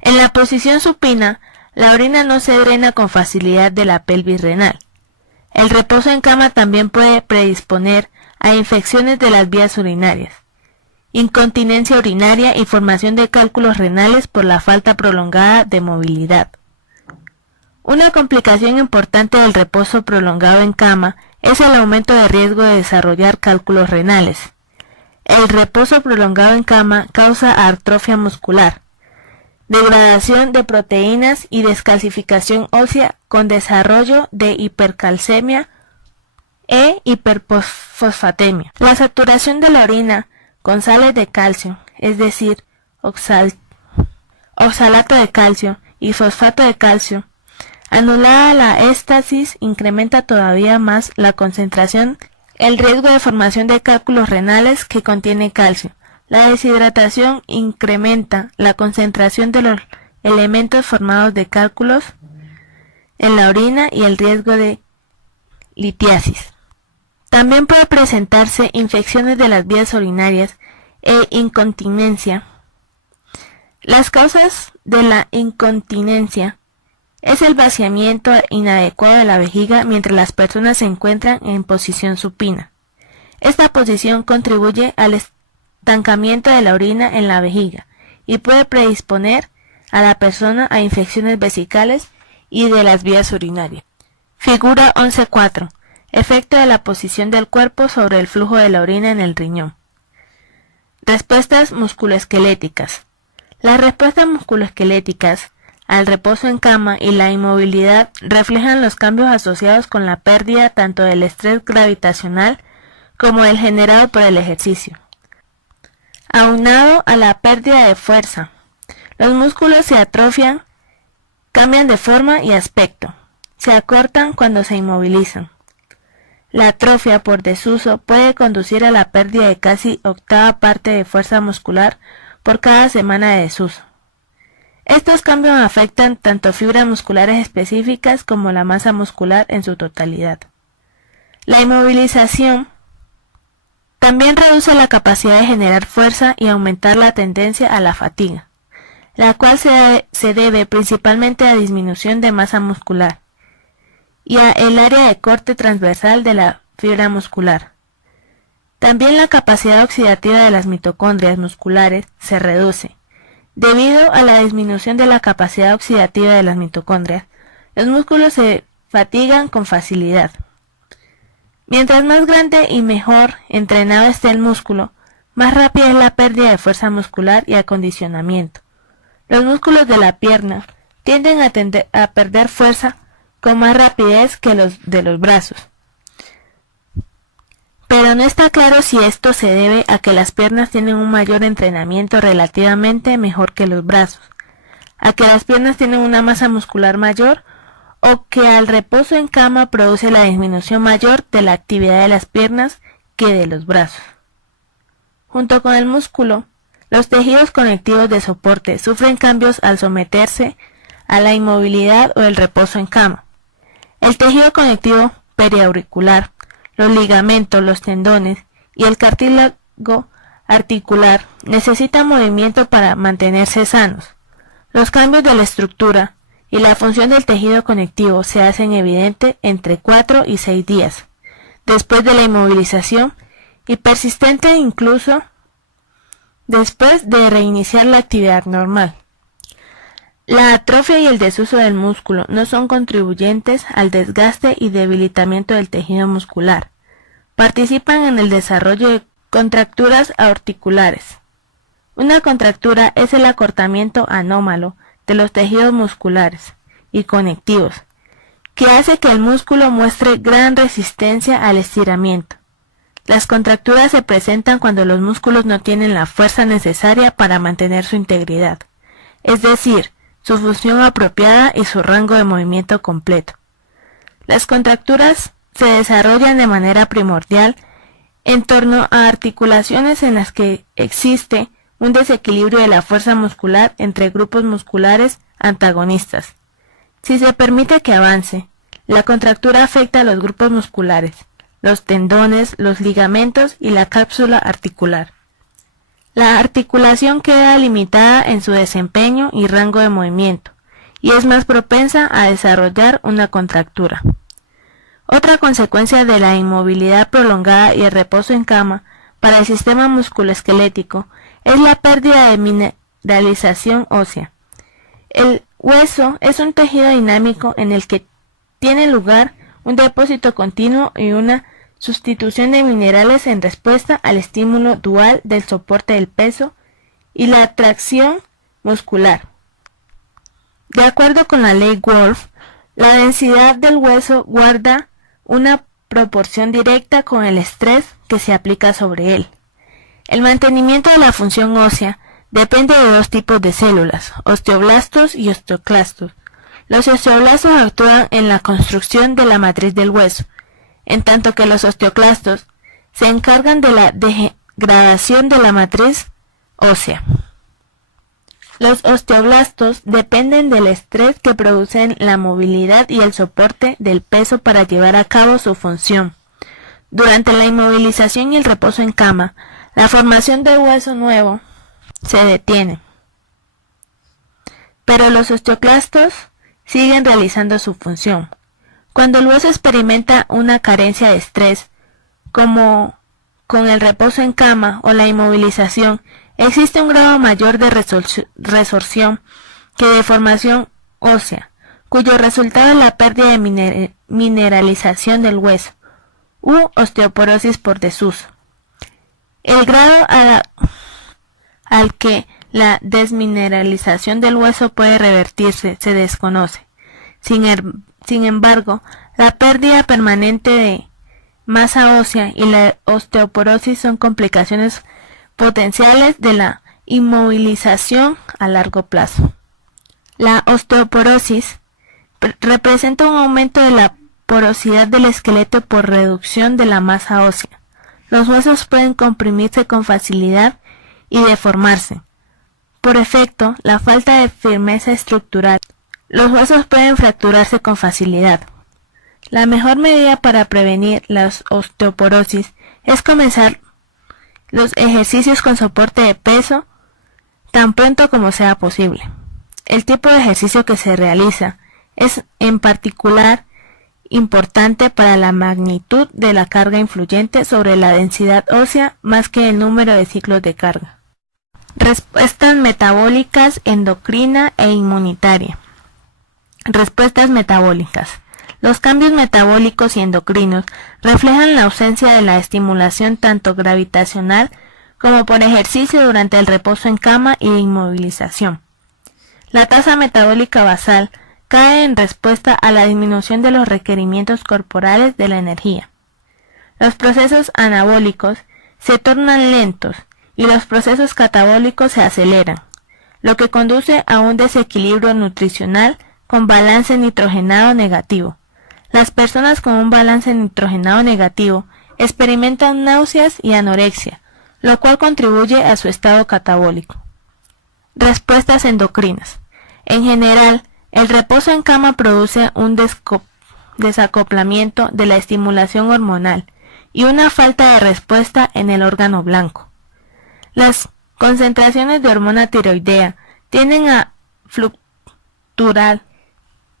En la posición supina, la orina no se drena con facilidad de la pelvis renal. El reposo en cama también puede predisponer a infecciones de las vías urinarias, incontinencia urinaria y formación de cálculos renales por la falta prolongada de movilidad. Una complicación importante del reposo prolongado en cama es el aumento de riesgo de desarrollar cálculos renales. El reposo prolongado en cama causa atrofia muscular, degradación de proteínas y descalcificación ósea con desarrollo de hipercalcemia e hiperfosfatemia. La saturación de la orina con sales de calcio, es decir, oxalato de calcio y fosfato de calcio, anulada la éstasis, incrementa todavía más la concentración, el riesgo de formación de cálculos renales que contiene calcio. La deshidratación incrementa la concentración de los elementos formados de cálculos en la orina y el riesgo de litiasis. También puede presentarse infecciones de las vías urinarias e incontinencia. Las causas de la incontinencia es el vaciamiento inadecuado de la vejiga mientras las personas se encuentran en posición supina. Esta posición contribuye al estancamiento de la orina en la vejiga y puede predisponer a la persona a infecciones vesicales y de las vías urinarias. Figura 11.4. Efecto de la posición del cuerpo sobre el flujo de la orina en el riñón. Respuestas musculoesqueléticas. Las respuestas musculoesqueléticas al reposo en cama y la inmovilidad reflejan los cambios asociados con la pérdida tanto del estrés gravitacional como el generado por el ejercicio. Aunado a la pérdida de fuerza, los músculos se atrofian, cambian de forma y aspecto, se acortan cuando se inmovilizan. La atrofia por desuso puede conducir a la pérdida de casi octava parte de fuerza muscular por cada semana de desuso. Estos cambios afectan tanto fibras musculares específicas como la masa muscular en su totalidad. La inmovilización también reduce la capacidad de generar fuerza y aumentar la tendencia a la fatiga, la cual se debe principalmente a disminución de masa muscular y a el área de corte transversal de la fibra muscular. También la capacidad oxidativa de las mitocondrias musculares se reduce. Debido a la disminución de la capacidad oxidativa de las mitocondrias, los músculos se fatigan con facilidad. Mientras más grande y mejor entrenado esté el músculo, más rápida es la pérdida de fuerza muscular y acondicionamiento. Los músculos de la pierna tienden a perder fuerza con más rapidez que los de los brazos. Pero no está claro si esto se debe a que las piernas tienen un mayor entrenamiento relativamente mejor que los brazos, a que las piernas tienen una masa muscular mayor o que al reposo en cama produce la disminución mayor de la actividad de las piernas que de los brazos. Junto con el músculo, los tejidos conectivos de soporte sufren cambios al someterse a la inmovilidad o el reposo en cama. El tejido conectivo periauricular, los ligamentos, los tendones y el cartílago articular necesitan movimiento para mantenerse sanos. Los cambios de la estructura y la función del tejido conectivo se hacen evidente entre 4 y 6 días después de la inmovilización y persistente incluso después de reiniciar la actividad normal. La atrofia y el desuso del músculo no son contribuyentes al desgaste y debilitamiento del tejido muscular. Participan en el desarrollo de contracturas aurticulares. Una contractura es el acortamiento anómalo de los tejidos musculares y conectivos, que hace que el músculo muestre gran resistencia al estiramiento. Las contracturas se presentan cuando los músculos no tienen la fuerza necesaria para mantener su integridad, es decir, su función apropiada y su rango de movimiento completo. Las contracturas se desarrollan de manera primordial en torno a articulaciones en las que existe un desequilibrio de la fuerza muscular entre grupos musculares antagonistas. Si se permite que avance, la contractura afecta a los grupos musculares, los tendones, los ligamentos y la cápsula articular. La articulación queda limitada en su desempeño y rango de movimiento, y es más propensa a desarrollar una contractura. Otra consecuencia de la inmovilidad prolongada y el reposo en cama para el sistema musculoesquelético es la pérdida de mineralización ósea. El hueso es un tejido dinámico en el que tiene lugar un depósito continuo y una sustitución de minerales en respuesta al estímulo dual del soporte del peso y la tracción muscular. De acuerdo con la ley Wolff, la densidad del hueso guarda una proporción directa con el estrés que se aplica sobre él. El mantenimiento de la función ósea depende de dos tipos de células, osteoblastos y osteoclastos. Los osteoblastos actúan en la construcción de la matriz del hueso, en tanto que los osteoclastos se encargan de la degradación de la matriz ósea. Los osteoblastos dependen del estrés que producen la movilidad y el soporte del peso para llevar a cabo su función. Durante la inmovilización y el reposo en cama, la formación de hueso nuevo se detiene, pero los osteoclastos siguen realizando su función. Cuando el hueso experimenta una carencia de estrés, como con el reposo en cama o la inmovilización, existe un grado mayor de resorción que de formación ósea, cuyo resultado es la pérdida de mineralización del hueso, u osteoporosis por desuso. El grado al que la desmineralización del hueso puede revertirse se desconoce. Sin embargo, la pérdida permanente de masa ósea y la osteoporosis son complicaciones potenciales de la inmovilización a largo plazo. La osteoporosis representa un aumento de la porosidad del esqueleto por reducción de la masa ósea. Los huesos pueden comprimirse con facilidad y deformarse. Por efecto, la falta de firmeza estructural. Los huesos pueden fracturarse con facilidad. La mejor medida para prevenir la osteoporosis es comenzar los ejercicios con soporte de peso tan pronto como sea posible. El tipo de ejercicio que se realiza es en particular importante para la magnitud de la carga influyente sobre la densidad ósea más que el número de ciclos de carga. Respuestas metabólicas, endocrina e inmunitaria. Respuestas metabólicas. Los cambios metabólicos y endocrinos reflejan la ausencia de la estimulación tanto gravitacional como por ejercicio durante el reposo en cama y inmovilización. La tasa metabólica basal cae en respuesta a la disminución de los requerimientos corporales de la energía. Los procesos anabólicos se tornan lentos y los procesos catabólicos se aceleran, lo que conduce a un desequilibrio nutricional con balance nitrogenado negativo. Las personas con un balance nitrogenado negativo experimentan náuseas y anorexia, lo cual contribuye a su estado catabólico. Respuestas endocrinas. En general, el reposo en cama produce un desacoplamiento de la estimulación hormonal y una falta de respuesta en el órgano blanco. Las concentraciones de hormona tiroidea tienden a fluctuar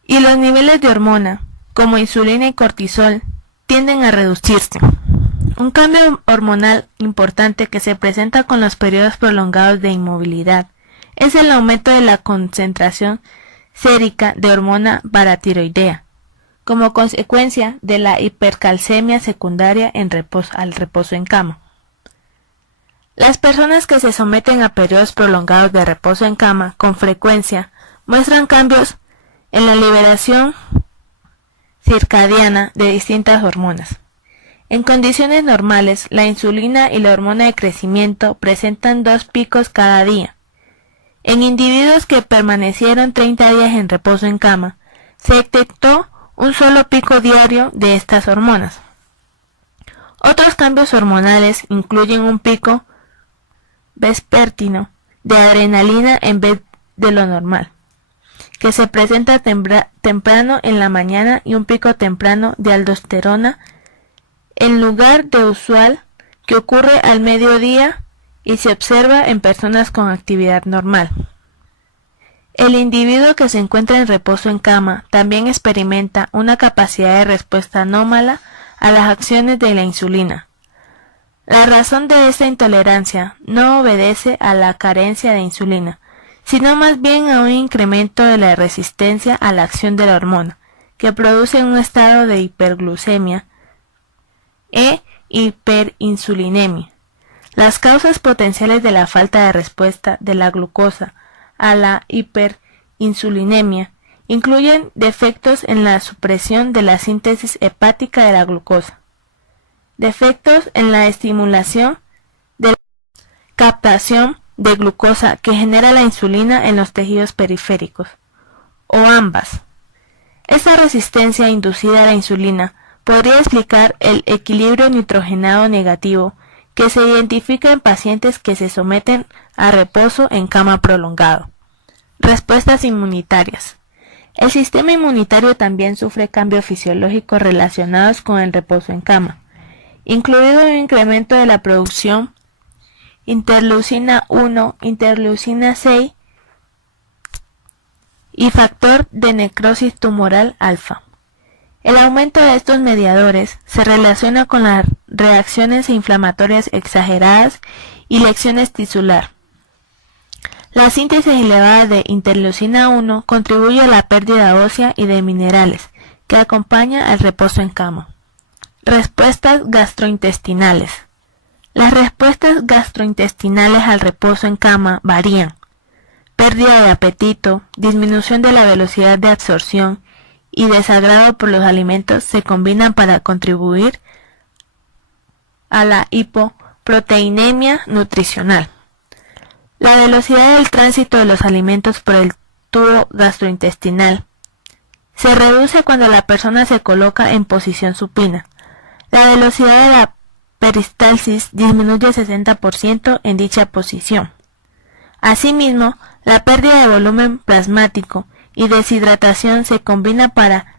y los niveles de hormona, como insulina y cortisol, tienden a reducirse. Un cambio hormonal importante que se presenta con los periodos prolongados de inmovilidad es el aumento de la concentración sérica de hormona paratiroidea, como consecuencia de la hipercalcemia secundaria al reposo en cama. Las personas que se someten a periodos prolongados de reposo en cama con frecuencia muestran cambios en la liberación circadiana de distintas hormonas. En condiciones normales, la insulina y la hormona de crecimiento presentan 2 picos cada día. En individuos que permanecieron 30 días en reposo en cama, se detectó un solo pico diario de estas hormonas. Otros cambios hormonales incluyen un pico vespertino de adrenalina en vez de lo normal, que se presenta temprano en la mañana, y un pico temprano de aldosterona en lugar de usual que ocurre al mediodía y se observa en personas con actividad normal. El individuo que se encuentra en reposo en cama también experimenta una capacidad de respuesta anómala a las acciones de la insulina. La razón de esta intolerancia no obedece a la carencia de insulina, sino más bien a un incremento de la resistencia a la acción de la hormona, que produce un estado de hiperglucemia e hiperinsulinemia. Las causas potenciales de la falta de respuesta de la glucosa a la insulinemia, incluyen defectos en la supresión de la síntesis hepática de la glucosa, defectos en la estimulación de la captación de glucosa que genera la insulina en los tejidos periféricos, o ambas. Esta resistencia inducida a la insulina podría explicar el equilibrio nitrogenado negativo que se identifica en pacientes que se someten a reposo en cama prolongado. Respuestas inmunitarias. El sistema inmunitario también sufre cambios fisiológicos relacionados con el reposo en cama, incluido un incremento de la producción interleucina 1, interleucina 6 y factor de necrosis tumoral alfa. El aumento de estos mediadores se relaciona con las reacciones inflamatorias exageradas y lesiones tisular. La síntesis elevada de interleucina 1 contribuye a la pérdida ósea y de minerales que acompaña al reposo en cama. Respuestas gastrointestinales. Las respuestas gastrointestinales al reposo en cama varían. Pérdida de apetito, disminución de la velocidad de absorción y desagrado por los alimentos se combinan para contribuir a la hipoproteinemia nutricional. La velocidad del tránsito de los alimentos por el tubo gastrointestinal se reduce cuando la persona se coloca en posición supina. La velocidad de la peristalsis disminuye 60% en dicha posición. Asimismo, la pérdida de volumen plasmático y deshidratación se combina para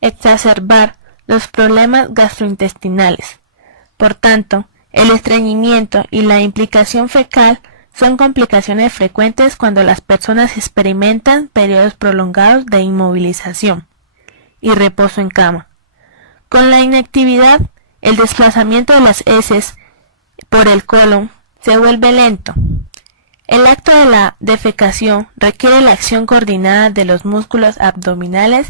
exacerbar los problemas gastrointestinales. Por tanto, el estreñimiento y la implicación fecal son complicaciones frecuentes cuando las personas experimentan periodos prolongados de inmovilización y reposo en cama. Con la inactividad, el desplazamiento de las heces por el colon se vuelve lento. El acto de la defecación requiere la acción coordinada de los músculos abdominales,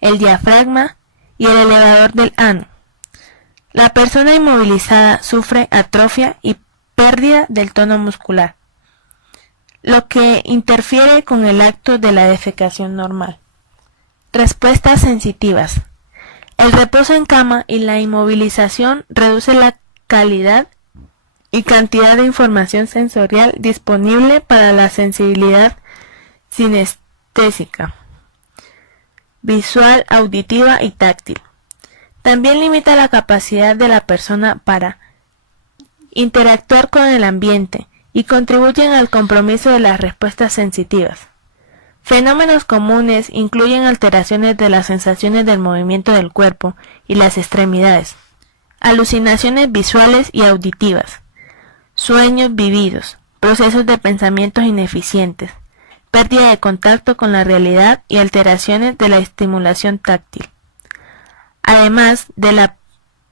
el diafragma y el elevador del ano. La persona inmovilizada sufre atrofia y pérdida del tono muscular, lo que interfiere con el acto de la defecación normal. Respuestas sensitivas. El reposo en cama y la inmovilización reduce la calidad y cantidad de información sensorial disponible para la sensibilidad sinestésica, visual, auditiva y táctil. También limita la capacidad de la persona para interactuar con el ambiente y contribuyen al compromiso de las respuestas sensitivas. Fenómenos comunes incluyen alteraciones de las sensaciones del movimiento del cuerpo y las extremidades, alucinaciones visuales y auditivas, sueños vividos, procesos de pensamientos ineficientes, pérdida de contacto con la realidad y alteraciones de la estimulación táctil. Además de la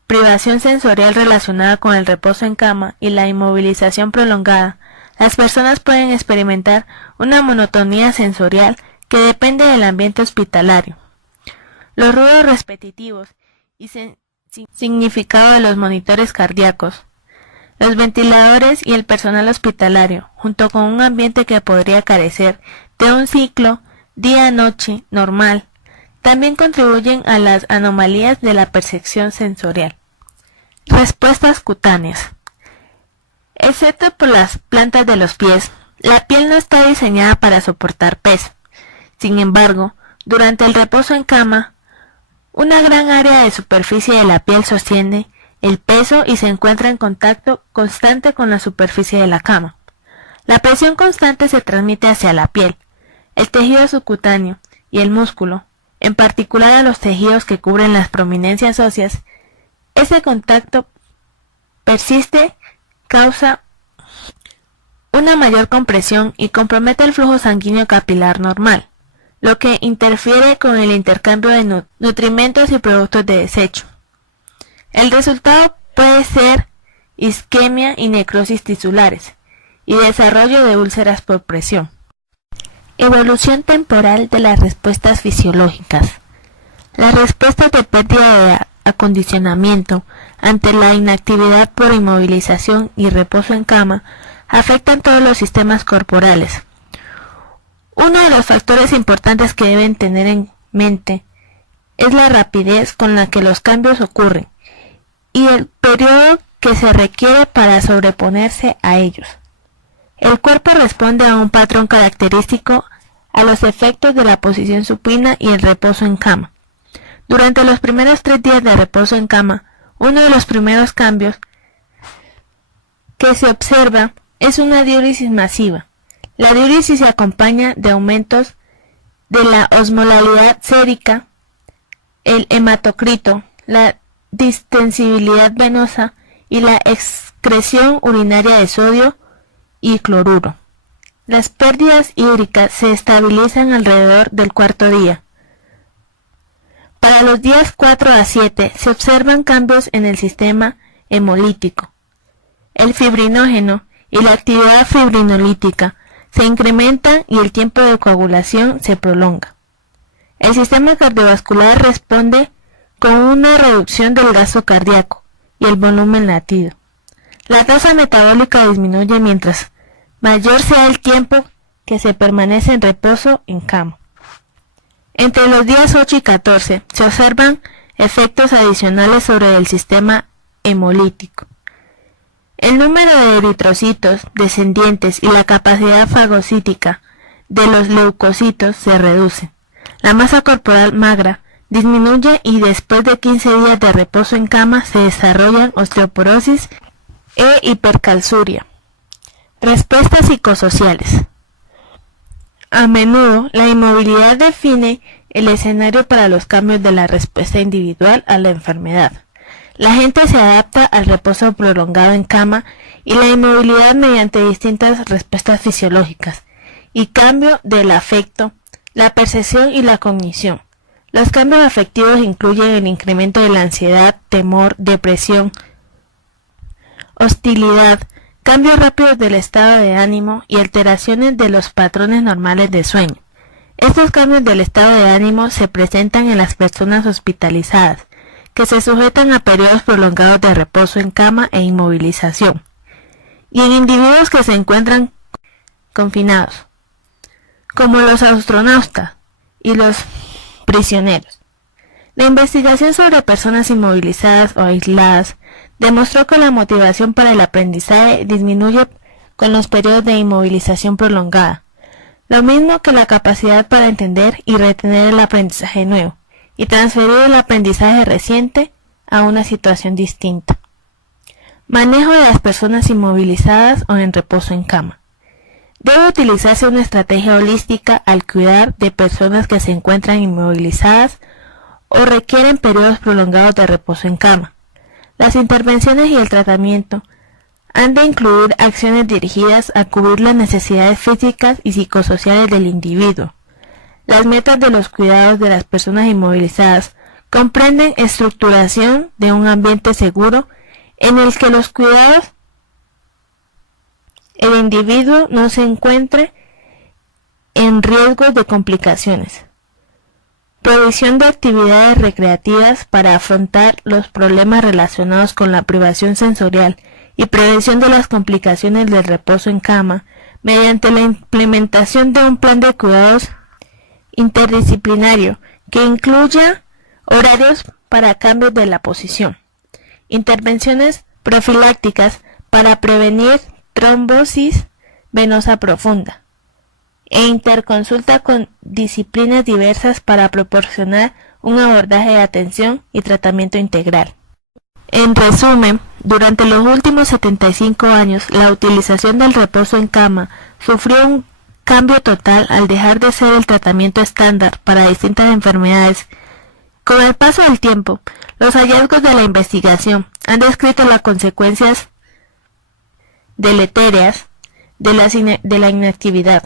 privación sensorial relacionada con el reposo en cama y la inmovilización prolongada, las personas pueden experimentar una monotonía sensorial que depende del ambiente hospitalario. Los ruidos repetitivos y significado de los monitores cardíacos, los ventiladores y el personal hospitalario, junto con un ambiente que podría carecer de un ciclo día-noche normal, también contribuyen a las anomalías de la percepción sensorial. Respuestas cutáneas. Excepto por las plantas de los pies, la piel no está diseñada para soportar peso. Sin embargo, durante el reposo en cama, una gran área de superficie de la piel sostiene el peso y se encuentra en contacto constante con la superficie de la cama. La presión constante se transmite hacia la piel, el tejido subcutáneo y el músculo, en particular a los tejidos que cubren las prominencias óseas. Ese contacto persiste, causa una mayor compresión y compromete el flujo sanguíneo capilar normal, lo que interfiere con el intercambio de nutrimentos y productos de desecho. El resultado puede ser isquemia y necrosis tisulares y desarrollo de úlceras por presión. Evolución temporal de las respuestas fisiológicas. Las respuestas de pérdida de acondicionamiento ante la inactividad por inmovilización y reposo en cama afectan todos los sistemas corporales. Uno de los factores importantes que deben tener en mente es la rapidez con la que los cambios ocurren y el periodo que se requiere para sobreponerse a ellos. El cuerpo responde a un patrón característico a los efectos de la posición supina y el reposo en cama. Durante los primeros 3 días de reposo en cama, uno de los primeros cambios que se observa es una diuresis masiva. La diuresis se acompaña de aumentos de la osmolalidad sérica, el hematocrito, la distensibilidad venosa y la excreción urinaria de sodio y cloruro. Las pérdidas hídricas se estabilizan alrededor del cuarto día. Para los días 4 a 7 se observan cambios en el sistema hemolítico. El fibrinógeno y la actividad fibrinolítica se incrementan y el tiempo de coagulación se prolonga. El sistema cardiovascular responde con una reducción del gasto cardíaco y el volumen latido. La tasa metabólica disminuye mientras mayor sea el tiempo que se permanece en reposo en cama. Entre los días 8 y 14 se observan efectos adicionales sobre el sistema hemolítico. El número de eritrocitos descendientes y la capacidad fagocítica de los leucocitos se reduce. La masa corporal magra disminuye y después de 15 días de reposo en cama se desarrollan osteoporosis e hipercalciuria. Respuestas psicosociales. A menudo, la inmovilidad define el escenario para los cambios de la respuesta individual a la enfermedad. La gente se adapta al reposo prolongado en cama y la inmovilidad mediante distintas respuestas fisiológicas y cambio del afecto, la percepción y la cognición. Los cambios afectivos incluyen el incremento de la ansiedad, temor, depresión, hostilidad, cambios rápidos del estado de ánimo y alteraciones de los patrones normales de sueño. Estos cambios del estado de ánimo se presentan en las personas hospitalizadas, que se sujetan a periodos prolongados de reposo en cama e inmovilización, y en individuos que se encuentran confinados, como los astronautas y los prisioneros. La investigación sobre personas inmovilizadas o aisladas demostró que la motivación para el aprendizaje disminuye con los periodos de inmovilización prolongada, lo mismo que la capacidad para entender y retener el aprendizaje nuevo, y transferir el aprendizaje reciente a una situación distinta. Manejo de las personas inmovilizadas o en reposo en cama. Debe utilizarse una estrategia holística al cuidar de personas que se encuentran inmovilizadas o requieren periodos prolongados de reposo en cama. Las intervenciones y el tratamiento han de incluir acciones dirigidas a cubrir las necesidades físicas y psicosociales del individuo. Las metas de los cuidados de las personas inmovilizadas comprenden estructuración de un ambiente seguro en el que los cuidados el individuo no se encuentre en riesgo de complicaciones. Provisión de actividades recreativas para afrontar los problemas relacionados con la privación sensorial y prevención de las complicaciones del reposo en cama mediante la implementación de un plan de cuidados interdisciplinario que incluya horarios para cambios de la posición, intervenciones profilácticas para prevenir trombosis venosa profunda, e interconsulta con disciplinas diversas para proporcionar un abordaje de atención y tratamiento integral. En resumen, durante los últimos 75 años, la utilización del reposo en cama sufrió un cambio total al dejar de ser el tratamiento estándar para distintas enfermedades. Con el paso del tiempo, los hallazgos de la investigación han descrito las consecuencias deletéreas de la inactividad.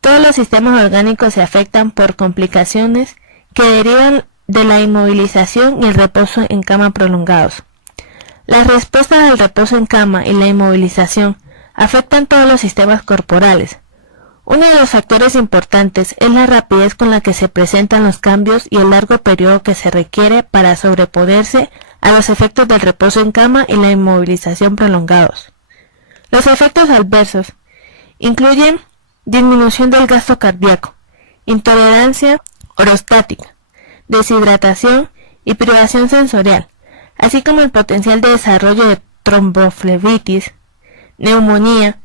Todos los sistemas orgánicos se afectan por complicaciones que derivan de la inmovilización y el reposo en cama prolongados. Las respuestas al reposo en cama y la inmovilización afectan todos los sistemas corporales. Uno de los factores importantes es la rapidez con la que se presentan los cambios y el largo periodo que se requiere para sobreponerse a los efectos del reposo en cama y la inmovilización prolongados. Los efectos adversos incluyen disminución del gasto cardíaco, intolerancia orostática, deshidratación y privación sensorial, así como el potencial de desarrollo de tromboflebitis, neumonía,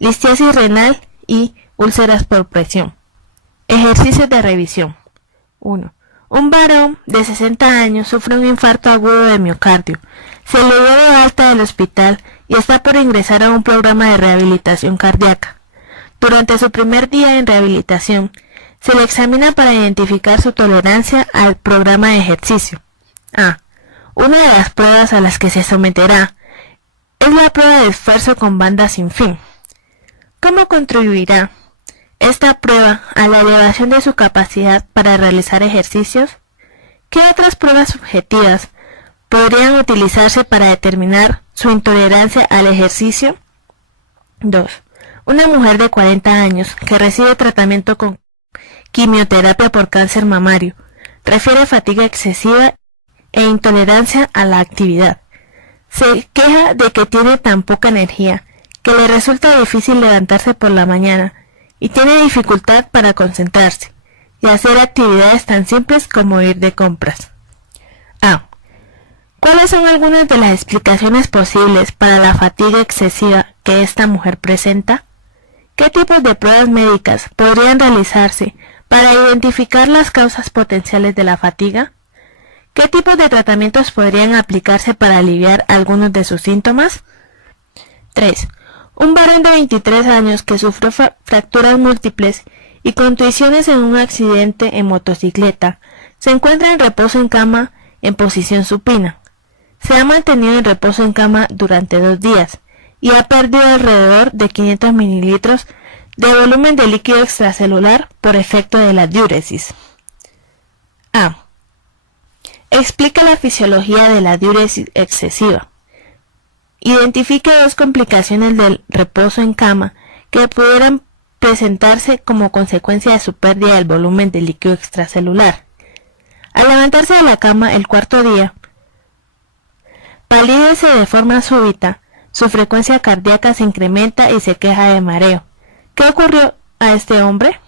listiasis renal y úlceras por presión. Ejercicios de revisión. 1. Un varón de 60 años sufre un infarto agudo de miocardio. Se le dio de alta del hospital y está por ingresar a un programa de rehabilitación cardíaca. Durante su primer día en rehabilitación, se le examina para identificar su tolerancia al programa de ejercicio. Una de las pruebas a las que se someterá es la prueba de esfuerzo con banda sin fin. ¿Cómo contribuirá esta prueba a la elevación de su capacidad para realizar ejercicios? ¿Qué otras pruebas subjetivas podrían utilizarse para determinar su intolerancia al ejercicio? 2. Una mujer de 40 años que recibe tratamiento con quimioterapia por cáncer mamario refiere fatiga excesiva e intolerancia a la actividad. Se queja de que tiene tan poca energía que le resulta difícil levantarse por la mañana y tiene dificultad para concentrarse y hacer actividades tan simples como ir de compras. ¿Cuáles son algunas de las explicaciones posibles para la fatiga excesiva que esta mujer presenta? ¿Qué tipos de pruebas médicas podrían realizarse para identificar las causas potenciales de la fatiga? ¿Qué tipos de tratamientos podrían aplicarse para aliviar algunos de sus síntomas? 3. Un varón de 23 años que sufrió fracturas múltiples y contusiones en un accidente en motocicleta se encuentra en reposo en cama en posición supina. Se ha mantenido en reposo en cama durante 2 días y ha perdido alrededor de 500 mililitros de volumen de líquido extracelular por efecto de la diuresis. Explica la fisiología de la diuresis excesiva. Identifique 2 complicaciones del reposo en cama que pudieran presentarse como consecuencia de su pérdida del volumen de líquido extracelular. Al levantarse de la cama el 4.º día, palidece de forma súbita, su frecuencia cardíaca se incrementa y se queja de mareo. ¿Qué ocurrió a este hombre?